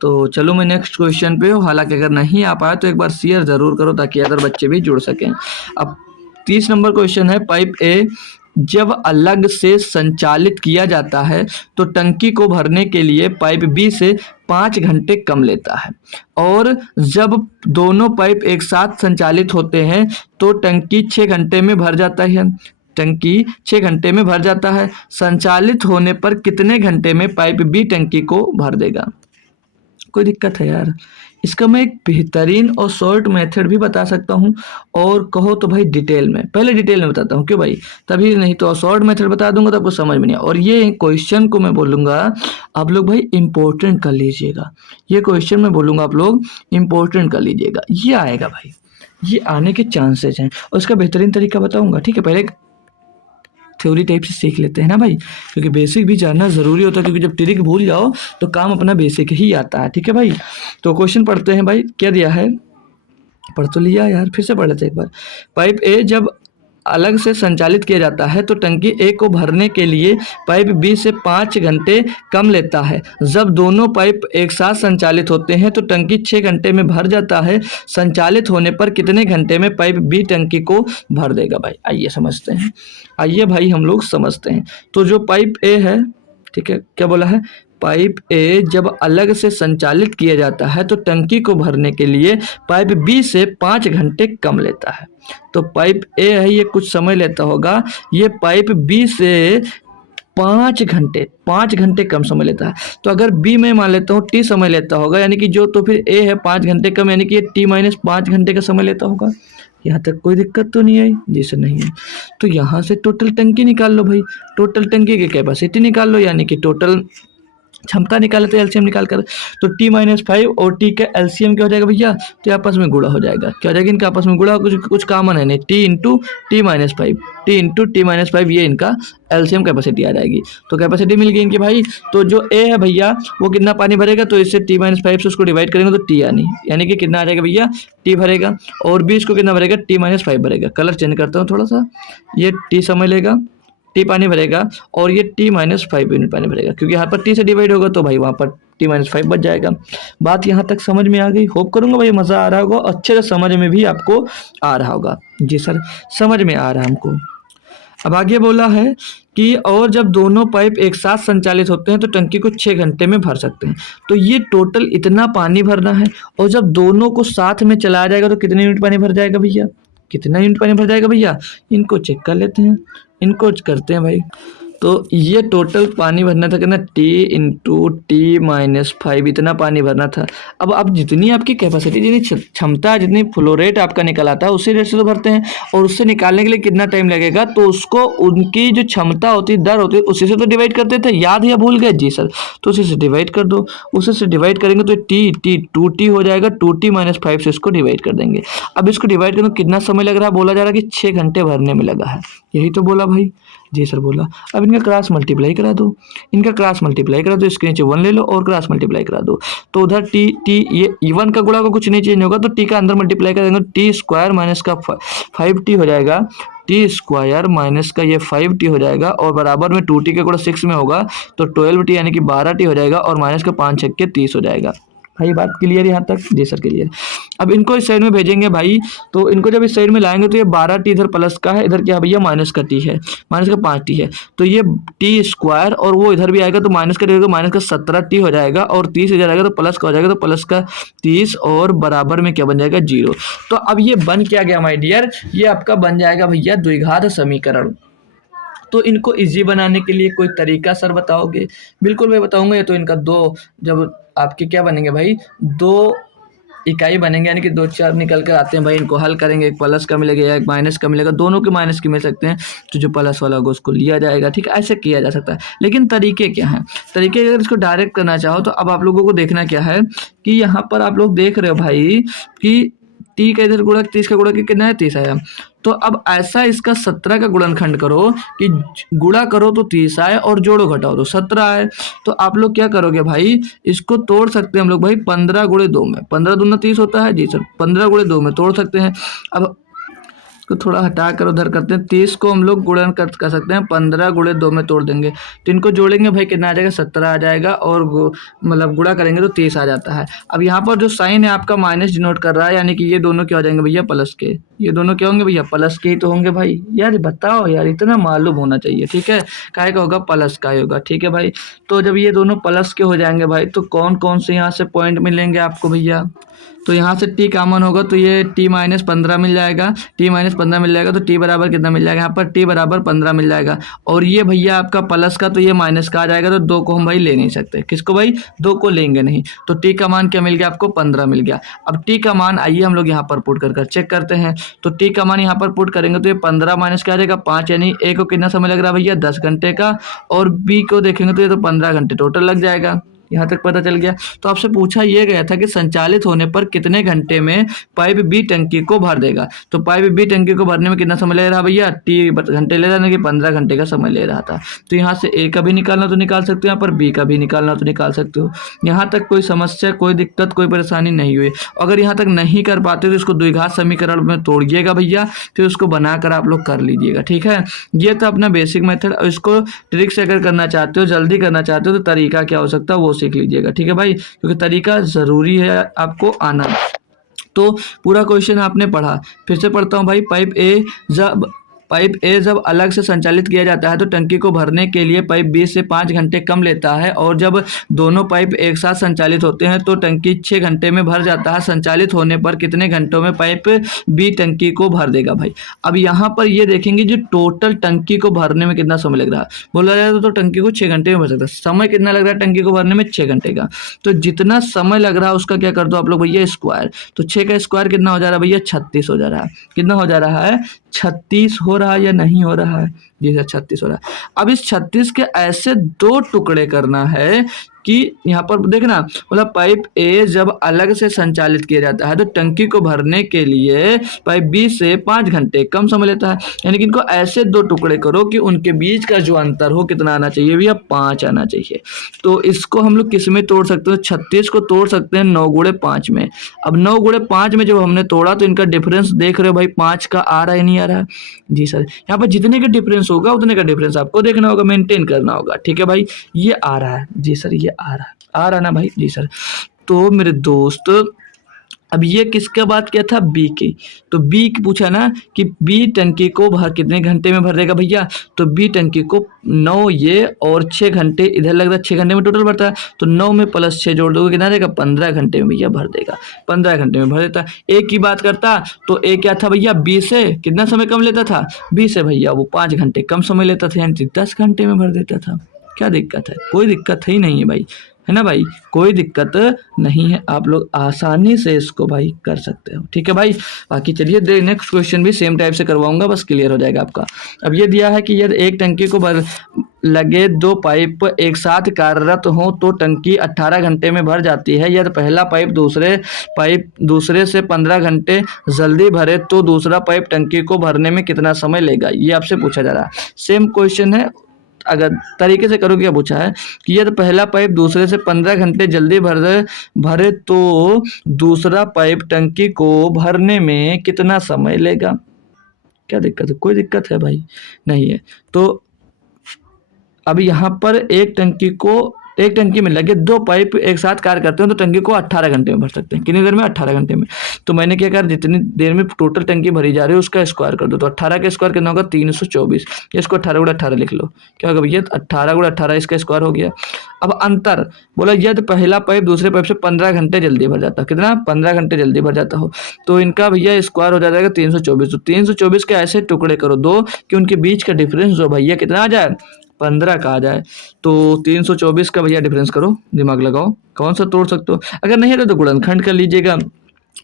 तो चलो मैं नेक्स्ट क्वेश्चन पे हूँ, हालांकि अगर नहीं आ पाया तो एक बार शेयर ज़रूर करो ताकि अदर बच्चे भी जुड़ सकें। अब 30 नंबर क्वेश्चन है, पाइप ए जब अलग से संचालित किया जाता है तो टंकी को भरने के लिए पाइप बी से 5 घंटे कम लेता है, और जब दोनों पाइप एक साथ संचालित होते हैं तो टंकी 6 घंटे में भर जाता है। टंकी 6 घंटे में भर जाता है। संचालित होने पर कितने घंटे में पाइप बी टंकी को भर देगा। कोई दिक्कत है यार, इसका मैं एक बेहतरीन और शॉर्ट मेथड भी बता सकता हूँ, और कहो तो भाई डिटेल में, पहले डिटेल में बताता हूँ क्यों भाई, तभी नहीं तो शॉर्ट मेथड बता दूंगा तो आपको समझ में नहीं। और ये क्वेश्चन को मैं बोलूँगा आप लोग भाई इंपॉर्टेंट कर लीजिएगा, ये क्वेश्चन मैं बोलूँगा आप लोग इंपॉर्टेंट कर लीजिएगा, ये आएगा भाई, ये आने के चांसेस हैं। और इसका बेहतरीन तरीका बताऊँगा, ठीक है। पहले थ्योरी टाइप से सीख लेते हैं ना भाई, क्योंकि बेसिक भी जानना ज़रूरी होता है, क्योंकि जब ट्रिक भूल जाओ तो काम अपना बेसिक ही आता है, ठीक है भाई। तो क्वेश्चन पढ़ते हैं भाई, क्या दिया है, पढ़ तो लिया यार, फिर से पढ़ लेते हैं एक बार। पाइप ए जब अलग से संचालित किया जाता है तो टंकी ए को भरने के लिए पाइप बी से 5 घंटे कम लेता है। जब दोनों पाइप एक साथ संचालित होते हैं तो टंकी 6 घंटे में भर जाता है। संचालित होने पर कितने घंटे में पाइप बी टंकी को भर देगा भाई, आइए समझते हैं, आइए भाई हम लोग समझते हैं। तो जो पाइप ए है, ठीक है, क्या बोला है, पाइप ए जब अलग से संचालित किया जाता है तो टंकी को भरने के लिए पाइप बी से 5 घंटे कम लेता है। तो पाइप ए है ये कुछ समय लेता होगा, ये पाइप बी से 5 घंटे कम समय लेता है। तो अगर बी में मान लेता हूँ टी समय लेता होगा, यानी कि जो, तो फिर ए है 5 घंटे कम, यानी कि ये टी माइनस 5 घंटे का समय लेता होगा। यहाँ तक कोई दिक्कत तो नहीं आई, जी सर नहीं है। तो यहाँ से टोटल टंकी निकाल लो भाई, टोटल टंकी की कैपेसिटी निकाल लो, यानी कि टोटल क्षमता निकाले तो एलसीएम निकाल कर, तो टी माइनस 5 और टी का एलसीएम क्या हो जाएगा भैया, तो आपस में गुणा हो जाएगा। क्या हो जाएगा, इनका आपस में गुणा, कुछ कॉमन है नहीं, T into T minus 5, T into T minus 5, ये इनका एलसीएम कैपेसिटी आ जाएगी। तो कैपेसिटी मिल गई इनकी भाई। तो जो ए है भैया वो कितना पानी भरेगा, तो इससे टी माइनस 5 से उसको डिवाइड करेंगे तो टी यानी कि कितना आ जाएगा भैया, टी भरेगा। और बी इसको कितना भरेगा, टी माइनस 5 भरेगा। कलर चेंज करता हूँ थोड़ा सा, ये टी समय लेगा, टी पानी भरेगा, और ये टी माइनस 5 यूनिट पानी भरेगा, क्योंकि यहाँ पर टी से डिवाइड होगा तो भाई वहाँ पर टी माइनस 5 बच जाएगा। बात यहाँ तक समझ में आ गई, होप करूँगा भाई मज़ा आ रहा होगा, अच्छे से समझ में भी आपको आ रहा होगा। जी सर समझ में आ रहा है हमको। अब आगे बोला है कि और जब दोनों पाइप एक साथ संचालित होते हैं तो टंकी को 6 घंटे में भर सकते हैं। तो ये टोटल इतना पानी भरना है, और जब दोनों को साथ में चलाया जाएगा तो कितने यूनिट पानी भर जाएगा भैया, कितना यूनिट पानी भर जाएगा भैया, इनको चेक कर लेते हैं, इनको करते हैं भाई। तो ये टोटल पानी भरना था कितना, टी इंटू टी माइनस 5, इतना पानी भरना था। अब आप जितनी आपकी कैपेसिटी, जितनी क्षमता, जितनी फ्लो रेट आपका निकल आता है उसी रेट से तो भरते हैं, और उससे निकालने के लिए कितना टाइम लगेगा, तो उसको उनकी जो क्षमता होती है, दर होती है, उसी से तो डिवाइड करते थे, याद या भूल गए, जी सर। तो उसी से डिवाइड कर दो, उसी से डिवाइड करेंगे तो टी 2t हो जाएगा, 2t माइनस 5 से इसको डिवाइड कर देंगे। अब इसको डिवाइड करने में कितना समय लग रहा है, बोला जा रहा है कि 6 घंटे भरने में लगा है, यही तो बोला भाई, जी सर बोला। अब इनका क्रॉस मल्टीप्लाई करा दो, इनका क्रॉस मल्टीप्लाई करा दो, इसके नीचे 1 ले लो और क्रॉस मल्टीप्लाई करा दो। तो उधर टी ये E1 का गुणा को कुछ नहीं चेंज होगा, तो टी का अंदर मल्टीप्लाई कर देंगे, टी स्क्वायर माइनस का 5t हो जाएगा, टी स्क्वायर माइनस का ये 5t हो जाएगा, और बराबर में 2t का गुणा 6 में होगा तो 12t यानी कि 12t हो जाएगा, और माइनस का 5 6 30 हो जाएगा। भाई बात क्लियर है यहाँ तक? जी सर क्लियर। अब इनको इस साइड में भेजेंगे भाई, तो इनको जब इस साइड में लाएंगे तो ये 12t इधर प्लस का है, इधर क्या है भैया माइनस का t है, माइनस का 5t है, तो ये टी स्क्वायर और वो इधर भी आएगा तो माइनस का रहेगा, माइनस का 17t हो जाएगा और 30 इधर आएगा तो प्लस का हो जाएगा, तो प्लस का 30 और बराबर में क्या बन जाएगा 0। तो अब ये बन क्या गया माय डियर, ये आपका बन जाएगा भैया द्विघात समीकरण। तो इनको इजी बनाने के लिए कोई तरीका सर बताओगे? बिल्कुल मैं बताऊंगा। ये तो इनका दो, जब आपके क्या बनेंगे भाई, दो इकाई बनेंगे, यानी कि 2 4 निकल कर आते हैं भाई, इनको हल करेंगे, एक प्लस का मिलेगा या एक माइनस का मिलेगा, दोनों के माइनस के मिल सकते हैं, तो जो प्लस वाला होगा उसको लिया जाएगा। ठीक है, ऐसे किया जा सकता है। लेकिन तरीके क्या हैं? तरीके अगर इसको डायरेक्ट करना चाहो तो अब आप लोगों को देखना क्या है कि यहाँ पर आप लोग देख रहे हो भाई कि टी का इधर गुणा 30 का गुणा कितना है 30 आया, तो अब ऐसा इसका 17 का गुणनखंड करो कि गुणा करो तो 30 आए और जोड़ो घटाओ तो 17 आए। तो आप लोग क्या करोगे भाई, इसको तोड़ सकते हैं हम लोग भाई 15 गुणे 2 में, 15 दूना 30 होता है जी सर, 15 गुणे 2 में तोड़ सकते हैं। अब को थोड़ा हटा कर उधर करते हैं, 30 को हम लोग गुणन कर सकते हैं, 15 गुणे 2 में तोड़ देंगे, तो इनको जोड़ेंगे भाई कितना आ जाएगा 17 आ जाएगा, और मतलब गुणा करेंगे तो 30 आ जाता है। अब यहाँ पर जो साइन है आपका माइनस डिनोट कर रहा है, यानी कि ये दोनों क्या हो जाएंगे भैया प्लस के, ये दोनों क्या होंगे भैया प्लस के ही तो होंगे भाई। यार बताओ यार, इतना मालूम होना चाहिए। ठीक है, काय का होगा प्लस का ही होगा। ठीक है भाई, तो जब ये दोनों प्लस के हो जाएंगे भाई, तो कौन कौन से यहाँ से पॉइंट मिलेंगे आपको भैया, तो यहाँ से t कॉमन होगा तो ये t माइनस 15 मिल जाएगा, t माइनस 15 मिल जाएगा, तो t बराबर कितना मिल जाएगा, यहाँ पर t बराबर 15 मिल जाएगा। और ये भैया आपका प्लस का, तो ये माइनस का आ जाएगा, तो 2 को हम भाई ले नहीं सकते, किसको भाई 2 को लेंगे नहीं, तो t का मान क्या मिल गया आपको 15 मिल गया। अब t का मान आइए हम लोग यहाँ पर पुट कर चेक करते हैं, तो t का मान यहाँ पर पुट करेंगे तो ये 15 माइनस क्या आ जाएगा 5, यानी a को कितना समय लग रहा है भैया 10 घंटे का, और b को देखेंगे तो ये तो 15 घंटे टोटल लग जाएगा। यहाँ तक पता चल गया। तो आपसे पूछा ये गया था कि संचालित होने पर कितने घंटे में पाइप बी टंकी को भर देगा, तो पाइप बी टंकी को भरने में कितना समय ले रहा भैया टी घंटे ले रहा है, कि 15 घंटे का समय ले रहा था। तो यहाँ से ए का भी निकालना तो निकाल सकते हो, यहाँ पर बी का भी निकालना तो निकाल सकते हो। यहाँ तक कोई समस्या, कोई दिक्कत, कोई परेशानी नहीं हुई। अगर यहाँ तक नहीं कर पाते तो इसको द्विघात समीकरण में तोड़िएगा भैया, फिर उसको बनाकर आप लोग कर लीजिएगा। ठीक है, ये तो अपना बेसिक मेथड। इसको ट्रिक से अगर करना चाहते हो, जल्दी करना चाहते हो, तो तरीका क्या हो सकता है वो सीख लीजिएगा। ठीक है भाई, क्योंकि तरीका जरूरी है आपको आना। तो पूरा क्वेश्चन आपने पढ़ा, फिर से पढ़ता हूँ भाई। पाइप ए जब अलग से संचालित किया जाता है तो टंकी को भरने के लिए पाइप बी से 5 घंटे कम लेता है, और जब दोनों पाइप एक साथ संचालित होते हैं तो टंकी 6 घंटे में भर जाता है। संचालित होने पर कितने घंटों में पाइप बी टंकी को भर देगा भाई। अब यहाँ पर ये देखेंगे जो टोटल टंकी को भरने में कितना समय लग रहा है, बोला जाए तो टंकी को 6 घंटे में भर सकता है। समय कितना लग रहा है टंकी को भरने में 6 घंटे का, तो जितना समय लग रहा है उसका क्या कर दो आप लोग भैया स्क्वायर, तो 6 का स्क्वायर कितना हो जा रहा है भैया 36 हो जा रहा है। कितना हो जा रहा है 36 हो रहा है या नहीं हो रहा है जी सर 36 हो रहा है। अब इस 36 के ऐसे 2 टुकड़े करना है कि यहाँ पर देखना, मतलब पाइप ए जब अलग से संचालित किया जाता है तो टंकी को भरने के लिए पाइप बी से 5 घंटे कम समय लेता है, यानी कि इनको ऐसे 2 टुकड़े करो कि उनके बीच का जो अंतर हो कितना आना चाहिए भैया 5 आना चाहिए। तो इसको हम लोग किस में तोड़ सकते हैं, 36 को तोड़ सकते हैं 9 गुणे 5 में। अब 9 गुणे 5 में जब हमने तोड़ा तो इनका डिफरेंस देख रहे हो भाई 5 का आ रहा है नहीं आ रहा है जी सर। यहाँ पर जितने का डिफरेंस होगा उतने का डिफरेंस आपको देखना होगा, मेंटेन करना होगा। ठीक है भाई, ये आ रहा है जी सर, ये आ रहा ना भाई जी सर। तो मेरे दोस्त अब ये किसका बात किया था बी की, तो बी की पूछा ना कि बी टंकी को भर कितने घंटे में भर देगा भैया, तो बी टंकी को 9 ये और 6 घंटे इधर लग रहा है, 6 घंटे में टोटल भरता है, तो 9 में प्लस 6 जोड़ दोगे कितना रहेगा 15 घंटे में भैया भर देगा, 15 घंटे में भर देता। ए की बात करता तो ए क्या था भैया बी से कितना समय कम लेता था, बी से भैया वो 5 घंटे कम समय लेता था, यानी 10 घंटे में भर देता था। क्या दिक्कत है, कोई दिक्कत ही नहीं है भाई, है ना भाई, कोई दिक्कत नहीं है, आप लोग आसानी से इसको भाई कर सकते हो। ठीक है भाई, बाकी चलिए नेक्स्ट क्वेश्चन भी सेम टाइप से करवाऊंगा, बस क्लियर हो जाएगा आपका। अब ये दिया है कि यदि एक टंकी को भर लगे 2 पाइप एक साथ कार्यरत हो तो टंकी 18 घंटे में भर जाती है। यदि पहला पाइप दूसरे से 15 घंटे जल्दी भरे तो दूसरा पाइप टंकी को भरने में कितना समय लेगा, ये आपसे पूछा जा रहा है। सेम क्वेश्चन है, अगर तरीके से करोगे क्या पूछा है कि यदि पहला पाइप दूसरे से 15 घंटे जल्दी भरे तो दूसरा पाइप टंकी को भरने में कितना समय लेगा। क्या दिक्कत है, कोई दिक्कत है भाई नहीं है। तो अब यहाँ पर एक टंकी को एक टंकी में लगे 2 पाइप एक साथ कार्य करते हैं तो टंकी को 18 घंटे में भर सकते हैं। कितनी देर में? 18 घंटे में। तो मैंने क्या कहा, जितनी देर में टोटल टंकी भरी जा रही है उसका स्क्वायर कर दो। तो 18 का स्क्वायर कितना होगा? 324। इसको 18 गुणा 18 लिख लो। क्या होगा भैया? 18 गुणा 18 इसका स्क्वायर हो गया। अब अंतर बोला, यदि पहला पाइप दूसरे पाइप से 15 घंटे जल्दी भर जाता, कितना? 15 घंटे जल्दी भर जाता हो, तो इनका भैया स्क्वायर हो जाएगा 324। तो 324 के ऐसे टुकड़े करो दो कि उनके बीच का डिफरेंस जो भैया कितना आ जाए? 15 का आ जाए। तो 324 का भैया डिफरेंस करो, दिमाग लगाओ, कौन सा तोड़ सकते हो। अगर नहीं है तो गुणनखंड कर लीजिएगा।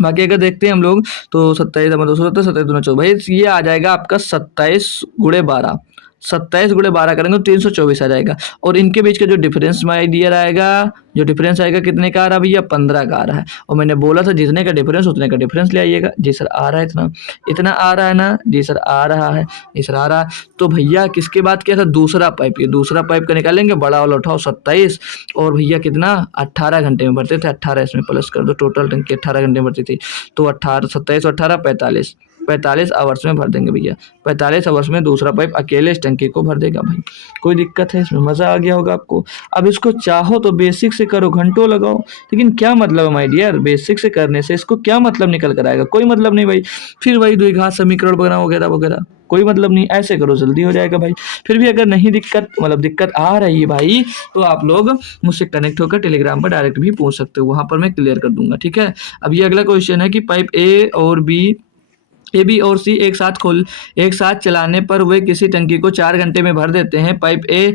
बाकी अगर देखते हैं हम लोग तो 27 270, 27 दूना 24, भाई ये आ जाएगा आपका 27 गुणे 12। 27 गुणे 12 करेंगे तो 324 आ जाएगा। और इनके बीच का जो डिफरेंस माय डियर आएगा, जो डिफरेंस आएगा कितने का आ रहा है भैया? 15 का आ रहा है। और मैंने बोला था जितने का डिफरेंस उतने का डिफरेंस ले आइएगा। जी सर आ रहा है इतना, इतना आ रहा है ना? जी सर आ रहा है, जी सर आ रहा है। तो भैया किसके बात किया था? दूसरा पाइप। ये दूसरा पाइप का निकालेंगे, बड़ा वाला उठाओ 27, और भैया कितना? 18 घंटे में भरते थे। 18 इसमें प्लस कर दो, टोटल टंकी 18 घंटे में भरती थी। तो 18 27 और 18 45, 45 आवर्स में भर देंगे भैया। 45 आवर्स में दूसरा पाइप अकेले इस टंकी को भर देगा भाई। कोई दिक्कत है इसमें? मजा आ गया होगा आपको। अब इसको चाहो तो बेसिक से करो, घंटों लगाओ, लेकिन क्या मतलब है माय डियर, बेसिक से करने से इसको क्या मतलब निकल कर आएगा? कोई मतलब नहीं भाई। फिर वही द्विघात समीकरण बनाओ वगैरह वगैरह, कोई मतलब नहीं। ऐसे करो, जल्दी हो जाएगा भाई। फिर भी अगर नहीं दिक्कत आ रही है भाई, तो आप लोग मुझसे कनेक्ट होकर टेलीग्राम पर डायरेक्ट भी पूछ सकते हो, वहां पर मैं क्लियर कर दूंगा, ठीक है। अब ये अगला क्वेश्चन है कि पाइप ए बी और सी एक साथ चलाने पर वे किसी टंकी को 4 घंटे में भर देते हैं। पाइप ए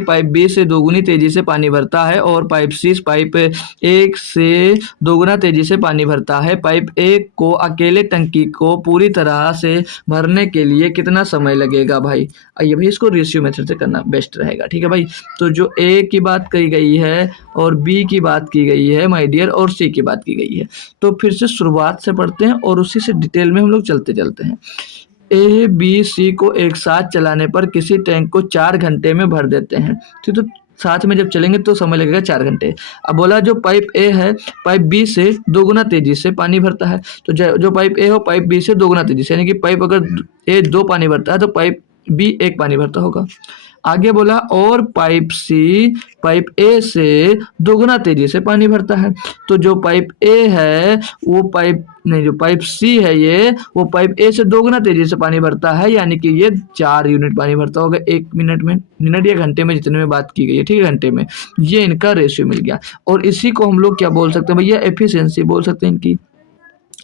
पाइप बी से दोगुनी तेजी से पानी भरता है और पाइप सी पाइप ए से दोगुना तेजी से पानी भरता है। पाइप ए को अकेले टंकी को पूरी तरह से भरने के लिए कितना समय लगेगा भाई? आइए भाई इसको रेशियो मेथड से करना बेस्ट रहेगा, ठीक है भाई। तो जो ए की बात कही गई है और बी की बात की गई है माय डियर, और सी की बात की गई है, तो फिर से शुरुआत से पढ़ते हैं और उसी से डिटेल में हम लोग चलते हैं। ए बी सी को एक साथ चलाने पर किसी टैंक को 4 घंटे में भर देते हैं, ठीक। तो साथ में जब चलेंगे तो समय लगेगा 4 घंटे। अब बोला जो पाइप ए है पाइप बी से दोगुना तेजी से पानी भरता है। तो जो पाइप ए हो पाइप बी से दोगुना तेजी से, यानी कि पाइप अगर ए 2 पानी भरता है तो पाइप बी 1 पानी भरता होगा। आगे बोला और पाइप सी पाइप ए से दोगुना तेजी से पानी भरता है। तो जो पाइप ए है वो जो पाइप सी है ये वो पाइप ए से दोगुना तेजी से पानी भरता है, यानी कि ये 4 यूनिट पानी भरता होगा 1 मिनट में, मिनट या घंटे में, जितने में बात की गई है, ठीक है, घंटे में। ये इनका रेशियो मिल गया और इसी को हम लोग क्या बोल सकते हैं भैया? एफिशिएंसी बोल सकते हैं इनकी।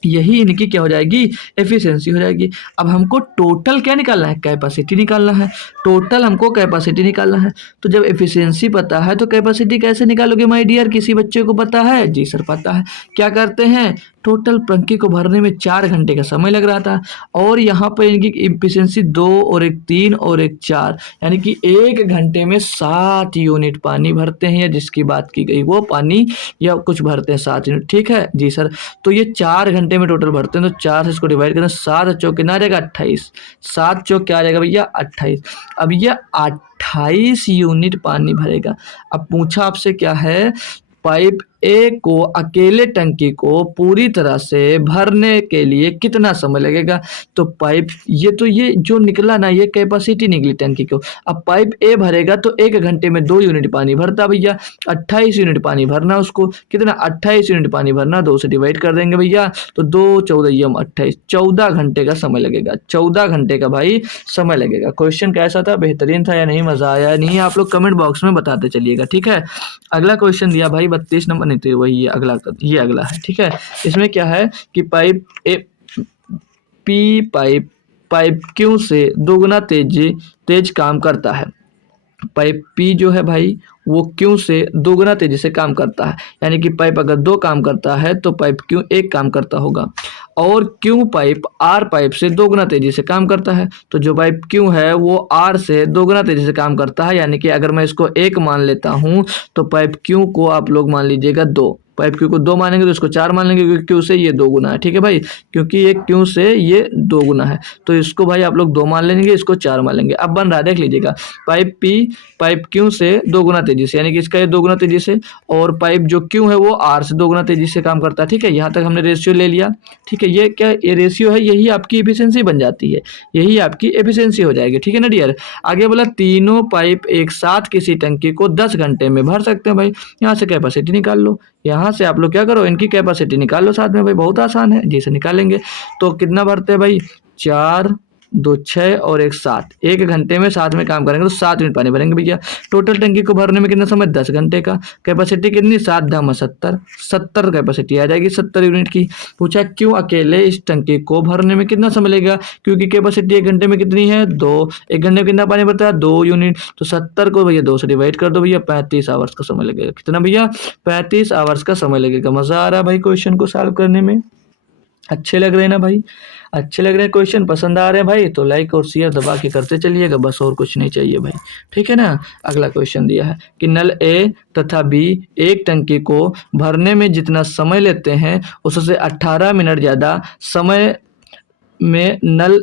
यही इनकी क्या हो जाएगी? एफिशिएंसी हो जाएगी। अब हमको टोटल क्या निकालना है? कैपेसिटी निकालना है। टोटल हमको कैपेसिटी निकालना है। तो जब एफिशिएंसी पता है तो कैपेसिटी कैसे निकालोगे माय डियर? किसी बच्चे को पता है? जी सर पता है। क्या करते हैं? टोटल टंकी को भरने में 4 घंटे का समय लग रहा था और यहाँ पर इनकी एफिशिएंसी 2 और एक 3 और एक 4, यानी कि 1 घंटे में 7 यूनिट पानी भरते हैं, या जिसकी बात की गई वो पानी या कुछ भरते हैं 7 यूनिट, ठीक है जी सर। तो ये 4 घंटे में टोटल भरते हैं, तो 4 से इसको डिवाइड करें, 7 चौक कितना आ जाएगा? 28। 7 चौक क्या आ जाएगा भैया? 28। अब ये 28 यूनिट पानी भरेगा। अब पूछा आपसे क्या है? पाइप ए को अकेले टंकी को पूरी तरह से भरने के लिए कितना समय लगेगा? तो पाइप ये जो निकला ना, ये कैपेसिटी निकली टंकी को। अब पाइप ए भरेगा तो 1 घंटे में 2 यूनिट पानी भरता भैया, 28 यूनिट पानी भरना उसको। कितना? 28 यूनिट पानी भरना, 2 से डिवाइड कर देंगे भैया, तो 2 14 28, 14 घंटे का समय लगेगा। 14 घंटे का भाई समय लगेगा। क्वेश्चन कैसा था? बेहतरीन था या नहीं? मजा आया या नहीं? आप लोग कमेंट बॉक्स में बताते चलिएगा, ठीक है। अगला क्वेश्चन दिया भाई 32 नंबर, नहीं तो वही ये अगला है, ठीक है। इसमें क्या है कि पाइप क्यू से दोगुना तेज काम करता है। पाइप पी जो है भाई वो क्यू से दोगुना तेजी से काम करता है, यानी कि पाइप अगर 2 काम करता है तो पाइप क्यू 1 काम करता होगा, और क्यू पाइप आर पाइप से दोगुना तेजी से काम करता है। तो जो पाइप क्यू है वो आर से दोगुना तेजी से काम करता है, यानी कि अगर मैं इसको 1 मान लेता हूं तो पाइप क्यू को आप लोग मान लीजिएगा 2, पाइप क्यू को 2 मानेंगे तो इसको 4 मान लेंगे, क्योंकि क्यू से ये 2 गुना है, ठीक है भाई, क्योंकि ये क्यू से ये 2 गुना है, तो इसको भाई आप लोग 2 मान लेंगे, इसको 4 मान लेंगे। अब बन रहा है, देख लीजिएगा, पाइप पी पाइप क्यू से 2 गुना तेजी से, यानी कि इसका ये 2 गुना तेजी से, और पाइप जो क्यू है वो आर से 2 गुना तेजी से काम करता है, ठीक है। यहाँ तक हमने रेशियो ले लिया, ठीक है। ये क्या, ये रेशियो है, यही आपकी एफिशिएंसी बन जाती है, यही आपकी एफिशिएंसी हो जाएगी, ठीक है ना डियर। आगे बोला तीनों पाइप एक साथ किसी टंकी को 10 घंटे में भर सकते हैं भाई। यहाँ से कैपेसिटी निकाल लो, यहाँ से आप लोग क्या करो, इनकी कैपेसिटी निकाल लो साथ में भाई, बहुत आसान है जी से निकालेंगे। तो कितना भरते हैं भाई, 4 2 6 और 1 7, 1 घंटे में साथ में काम करेंगे तो 7 यूनिट पानी भरेंगे भैया। टोटल टंकी को भरने में कितना समय, 10 घंटे का। कैपेसिटी कितनी, 7 धामा 70, 70 कैपेसिटी आ जाएगी 70 यूनिट की। पूछा क्यों अकेले इस टंकी को भरने में कितना समय लगेगा, क्योंकि कैपेसिटी 1 घंटे में कितनी है, 2, 1 घंटे में कितना पानी भरता है, 2 यूनिट, तो 70 को भैया 2 से डिवाइड कर दो भैया, 35 आवर्स का समय लगेगा। कितना भैया, 35 आवर्स का समय लगेगा। मजा आ रहा है भाई क्वेश्चन को सॉल्व करने में, अच्छे लग रहे हैं ना भाई, अच्छे लग रहे हैं क्वेश्चन, पसंद आ रहे हैं भाई, तो लाइक और शेयर दबा के करते चलिएगा, बस और कुछ नहीं चाहिए भाई, ठीक है ना। अगला क्वेश्चन दिया है कि नल ए तथा बी एक टंकी को भरने में जितना समय लेते हैं उससे 18 मिनट ज़्यादा समय में नल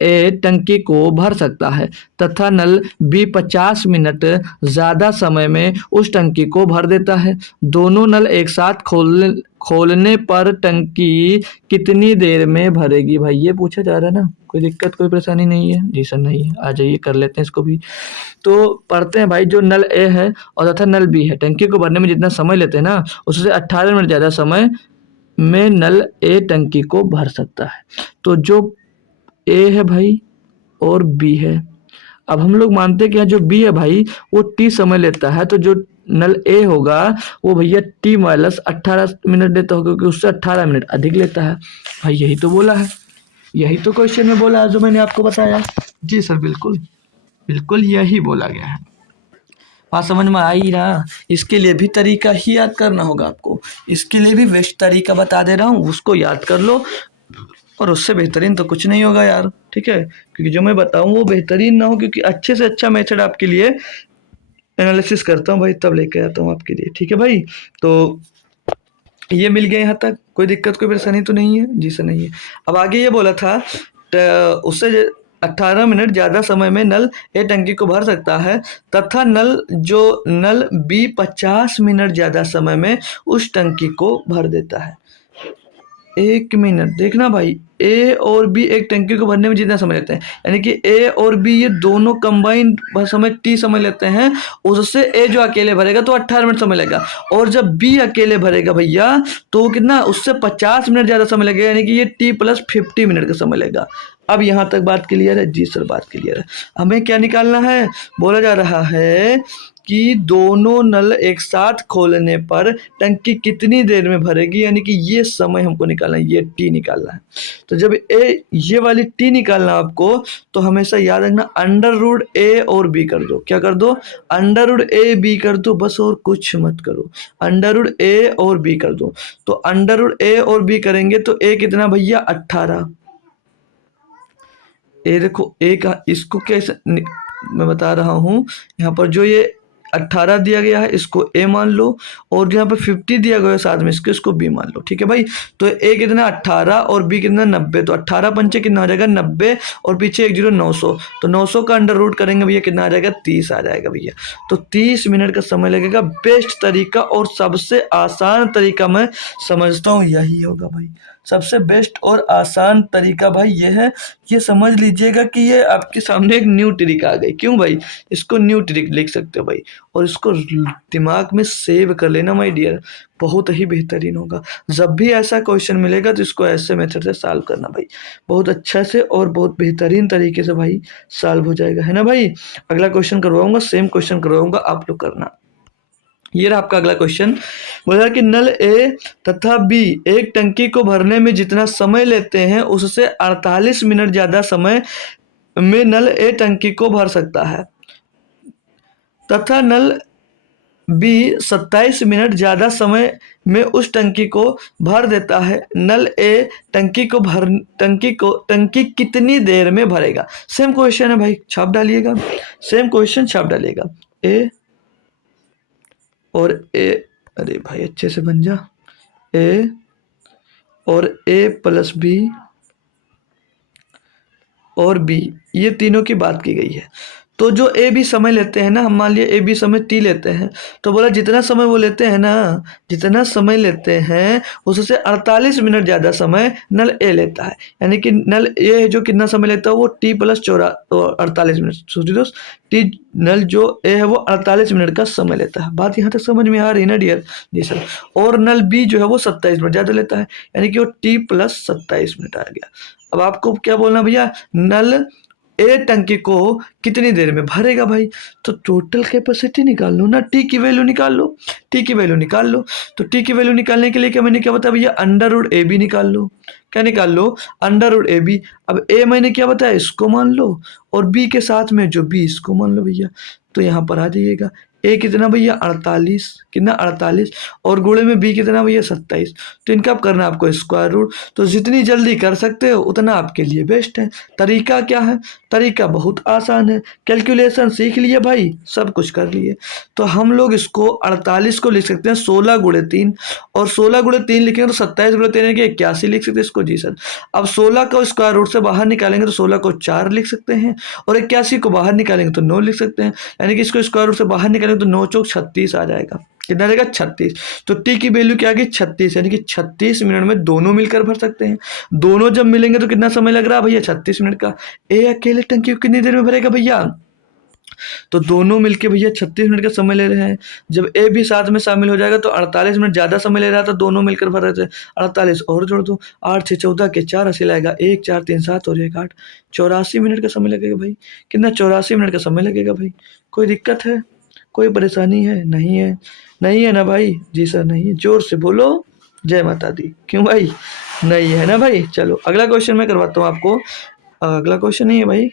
ए टंकी को भर सकता है, तथा नल बी 50 मिनट ज़्यादा समय में उस टंकी को भर देता है। दोनों नल एक साथ खोलने पर टंकी कितनी देर में भरेगी, भाई ये पूछा जा रहा है ना। कोई दिक्कत कोई परेशानी नहीं है जी सर, नहीं है, आ जाइए कर लेते हैं इसको भी। तो पढ़ते हैं भाई, जो नल ए है और तथा नल बी है, टंकी को भरने में जितना समय लेते हैं ना उससे 18 मिनट ज़्यादा समय में नल ए टंकी को भर सकता है। तो जो ए है भाई और बी है, अब हम लोग मानते हैं कि यहाँ जो बी है भाई वो टी समय लेता है, तो जो नल ए होगा वो भैया टी माइनस 18 मिनट लेता होगा, क्योंकि उससे 18 मिनट अधिक लेता है भाई। यही तो बोला है, यही तो क्वेश्चन में बोला है जो मैंने आपको बताया जी सर, बिल्कुल बिल्कुल यही बोला गया है। बात समझ में आई ना। इसके लिए भी तरीका ही याद करना होगा आपको, इसके लिए भी बेस्ट तरीका बता दे रहा हूँ, उसको याद कर लो, और उससे बेहतरीन तो कुछ नहीं होगा यार, ठीक है। क्योंकि जो मैं बताऊँ वो बेहतरीन ना हो, क्योंकि अच्छे से अच्छा मेथड आपके लिए एनालिसिस करता हूँ भाई, तब लेके आता हूँ आपके लिए, ठीक है भाई। तो ये मिल गया यहाँ तक, कोई दिक्कत कोई परेशानी तो नहीं है जी सर, नहीं है। अब आगे ये बोला था उससे 18 मिनट ज़्यादा समय में नल ए टंकी को भर सकता है, तथा नल बी 50 मिनट ज़्यादा समय में उस टंकी को भर देता है। 1 मिनट देखना भाई, ए और बी एक टंकी को भरने में जितना समय लेते हैं, यानी कि ए और बी ये दोनों कंबाइंड समय टी समय लेते हैं, उससे ए जो अकेले भरेगा तो 18 मिनट समय लगेगा, और जब बी अकेले भरेगा भैया तो कितना, उससे 50 मिनट ज़्यादा समय लगेगा, यानी कि ये टी प्लस 50 मिनट का समय लगेगा। अब यहाँ तक बात क्लियर है जी सर, बात क्लियर है। हमें क्या निकालना है, बोला जा रहा है कि दोनों नल एक साथ खोलने पर टंकी कितनी देर में भरेगी, यानी कि ये समय हमको निकालना है, ये टी निकालना है। तो जब ये वाली टी निकालना आपको, तो हमेशा याद रखना अंडर रूट ए और बी कर दो, क्या कर दो, अंडर रूट ए बी कर दो, बस और कुछ मत करो, अंडर रूट ए और बी कर दो। तो अंडर रूट ए और बी करेंगे तो ए कितना भैया 18, ए देखो ए का, इसको कैसे मैं बता रहा हूँ, यहाँ पर जो ये 18 दिया गया है इसको ए मान लो, और जो यहाँ पर 50 दिया गया है साथ में इसको बी मान लो, ठीक है भाई। तो ए कितना 18 और बी कितना 90, तो 18 पंचे कितना आ जाएगा 90, और पीछे 1 0 900, तो 900 का अंडर रूट करेंगे भैया कितना आ जाएगा 30 आ जाएगा भैया। तो 30 मिनट का समय लगेगा। बेस्ट तरीका और सबसे आसान तरीका मैं समझता हूँ यही होगा भाई, सबसे बेस्ट और आसान तरीका भाई ये है। ये समझ लीजिएगा कि ये आपके सामने एक न्यू ट्रिक आ गई। क्यों भाई, इसको न्यू ट्रिक लिख सकते हो भाई, और इसको दिमाग में सेव कर लेना माय डियर, बहुत ही बेहतरीन होगा। जब भी ऐसा क्वेश्चन मिलेगा तो इसको ऐसे मेथड से सॉल्व करना भाई, बहुत अच्छा से और बहुत बेहतरीन तरीके से भाई सॉल्व हो जाएगा, है ना भाई। अगला क्वेश्चन करवाऊंगा, सेम क्वेश्चन करवाऊंगा, आप लोग करना। ये रहा आपका अगला क्वेश्चन, बोला कि नल ए तथा बी एक टंकी को भरने में जितना समय लेते हैं उससे 48 मिनट ज़्यादा समय में नल ए टंकी को भर सकता है, तथा नल बी 27 मिनट ज़्यादा समय में उस टंकी को भर देता है। नल ए टंकी कितनी देर में भरेगा। सेम क्वेश्चन है भाई, छाप डालिएगा, सेम क्वेश्चन छाप डालिएगा, ए और ए अरे भाई अच्छे से बन जा। ए और ए प्लस बी और बी, ये तीनों की बात की गई है। तो जो ए बी समय लेते हैं ना, हम मान लिया ए बी समय टी लेते हैं, तो बोला जितना समय वो लेते हैं ना, जितना समय लेते हैं उससे 48 मिनट ज़्यादा समय नल ए लेता है। यानी कि नल ए जो कितना समय लेता है वो टी प्लस 48 मिनट। सोचिए दोस्त, टी नल जो ए है वो 48 मिनट का समय लेता है। बात यहाँ तक समझ में आ रही है ना डियर? जी सर। और नल बी जो है वो 27 मिनट ज़्यादा लेता है, यानी कि वो टी प्लस 27 मिनट आ गया। अब आपको क्या बोलना भैया, नल ए टंकी को कितनी देर में भरेगा भाई? तो टोटल कैपेसिटी निकाल लो ना, टी की वैल्यू निकाल लो, टी की वैल्यू निकाल लो। तो टी की वैल्यू निकालने के लिए क्या मैंने क्या बताया भैया, अंडर रूट ए बी निकाल लो। क्या निकाल लो? Under root A B. अब ए मैंने क्या बताया, इसको मान लो, और बी के साथ में जो बी, इसको मान लो भैया। तो यहाँ पर आ जाइएगा, ए कितना भैया 48, कितना 48, और गुणे में बी कितना भैया 27। तो इनका अब करना आपको स्क्वायर रूट। तो जितनी जल्दी कर सकते हो उतना आपके लिए बेस्ट है। तरीका क्या है? तरीका बहुत आसान है, कैलकुलेशन सीख लिए भाई, सब कुछ कर लिए। तो हम लोग इसको 48 को लिख सकते हैं 16 गुणे 3, और 16 गुणे 3 लिखेंगे तो 27 गुणे 3 के 81 लिख सकते हैं इसको। जी सर। अब 16 को स्क्वायर रूट से बाहर निकालेंगे तो 16 को 4 लिख सकते हैं, और 81 को बाहर निकालेंगे तो 9 लिख सकते हैं। यानी कि इसको स्क्वायर रूट से बाहर निकालेंगे तो 9 चौक 36 आ जाएगा। कितना रहेगा? 36। तो टी की वैल्यू क्या आ गई? 36, यानी कि 36 मिनट में दोनों मिलकर भर सकते हैं। दोनों जब मिलेंगे तो कितना समय लग रहा है भैया? 36 मिनट का। ए अकेले टंकी को कितनी देर में भरेगा भैया? तो दोनों मिलके भैया 36 मिनट का समय ले रहे हैं। जब ए भी साथ में शामिल हो जाएगा तो 48 मिनट ज़्यादा समय ले रहा था, दोनों मिलकर भर रहे थे। 48 और जोड़ दो, 8 6 14 के 4 80 लाएगा, 1 4 3 7 और 1 8, 84 मिनट का समय लगेगा भाई। कितना? 84 मिनट का समय लगेगा भाई। कोई दिक्कत है? कोई परेशानी है? नहीं है? नहीं है ना भाई? जी सर नहीं है। जोर से बोलो जय माता दी। क्यों भाई? नहीं है ना भाई? चलो अगला क्वेश्चन मैं करवाता हूँ आपको। अगला क्वेश्चन नहीं है भाई,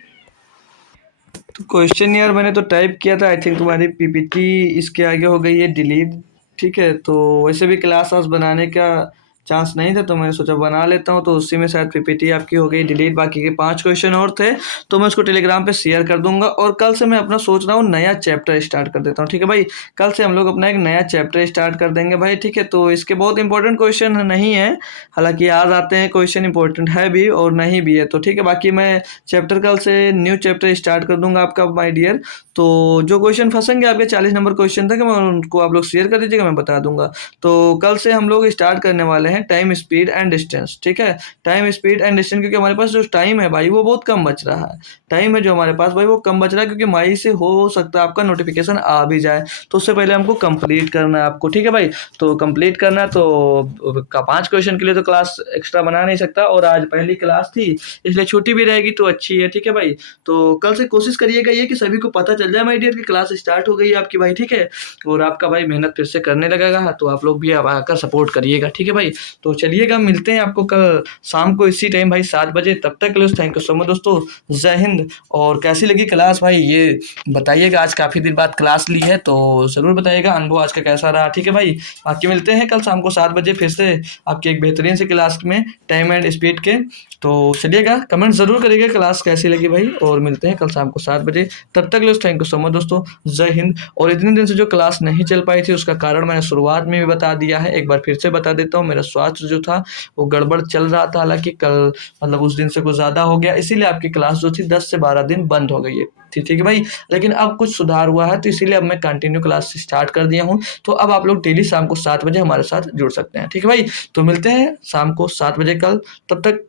तो क्वेश्चन यार मैंने तो टाइप किया था, आई थिंक तुम्हारी पीपीटी इसके आगे हो गई है डिलीट। ठीक है, तो वैसे भी क्लास वास बनाने का चांस नहीं था, तो मैंने सोचा बना लेता हूँ, तो उसी में शायद पीपीटी आपकी हो गई डिलीट। बाकी के 5 क्वेश्चन और थे तो मैं उसको टेलीग्राम पे शेयर कर दूंगा, और कल से मैं अपना सोच रहा हूँ नया चैप्टर स्टार्ट कर देता हूँ। ठीक है भाई, कल से हम लोग अपना एक नया चैप्टर स्टार्ट कर देंगे भाई। ठीक है, तो इसके बहुत इंपॉर्टेंट क्वेश्चन नहीं है, हालांकि याद आते हैं क्वेश्चन, इंपॉर्टेंट है भी और नहीं भी है। तो ठीक है, बाकी मैं चैप्टर कल से न्यू चैप्टर स्टार्ट कर दूंगा आपका माय डियर। तो जो क्वेश्चन फंसेंगे आपके 40 नंबर क्वेश्चन था कि मैं उनको आप लोग शेयर कर दीजिएगा, मैं बता दूंगा। तो कल से हम लोग स्टार्ट करने वाले हैं टाइम स्पीड एंड डिस्टेंस। ठीक है, टाइम स्पीड एंड डिस्टेंस, क्योंकि हमारे पास जो टाइम है भाई वो बहुत कम बच रहा है। टाइम है जो हमारे पास भाई वो कम बच रहा है, क्योंकि माई से हो सकता है आपका नोटिफिकेशन आ भी जाए, तो उससे पहले हमको कंप्लीट करना है आपको। ठीक है भाई, तो कंप्लीट करना है, तो 5 क्वेश्चन के लिए तो क्लास एक्स्ट्रा बना नहीं सकता, और आज पहली क्लास थी इसलिए छुट्टी भी रहेगी तो अच्छी है। ठीक है भाई, तो कल से कोशिश करिएगा ये कि सभी को पता चल जाए माय डियर की क्लास स्टार्ट हो गई है आपकी भाई। ठीक है, और आपका भाई मेहनत फिर से करने लगेगा, तो आप लोग भी अब आकर सपोर्ट करिएगा। ठीक है भाई, तो चलिएगा मिलते हैं आपको कल शाम को इसी टाइम भाई 7 बजे। तब तक के लिए थैंक यू सो मच दोस्तों, जय हिंद। और कैसी लगी क्लास भाई ये बताइएगा, आज काफ़ी दिन बाद क्लास ली है तो ज़रूर बताइएगा अनुभव आज का कैसा रहा। ठीक है भाई, बाकी मिलते हैं कल शाम को 7 बजे फिर से आपकी एक बेहतरीन से क्लास में टाइम एंड स्पीड के। तो चलिएगा कमेंट ज़रूर करिएगा क्लास कैसी लगी भाई, और मिलते हैं कल शाम को 7 बजे। तब तक लिए थैंक यू सो मच दोस्तों, जय हिंद। और इतने दिन से जो क्लास नहीं चल पाई थी उसका कारण मैंने शुरुआत में भी बता दिया है, एक बार फिर से बता देता हूँ। मेरा स्वास्थ्य जो था वो गड़बड़ चल रहा था, हालांकि कल मतलब उस दिन से कुछ ज़्यादा हो गया, इसीलिए आपकी क्लास जो थी 10 से 12 दिन बंद हो गई है। ठीक है भाई, लेकिन अब कुछ सुधार हुआ है तो इसीलिए अब मैं कंटिन्यू क्लास स्टार्ट कर दिया हूँ। तो अब आप लोग डेली शाम को 7 बजे हमारे साथ जुड़ सकते हैं। ठीक है भाई, तो मिलते हैं शाम को 7 बजे कल। तब तक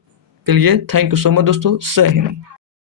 के लिए थैंक यू सो मच दोस्तों, जय हिंद।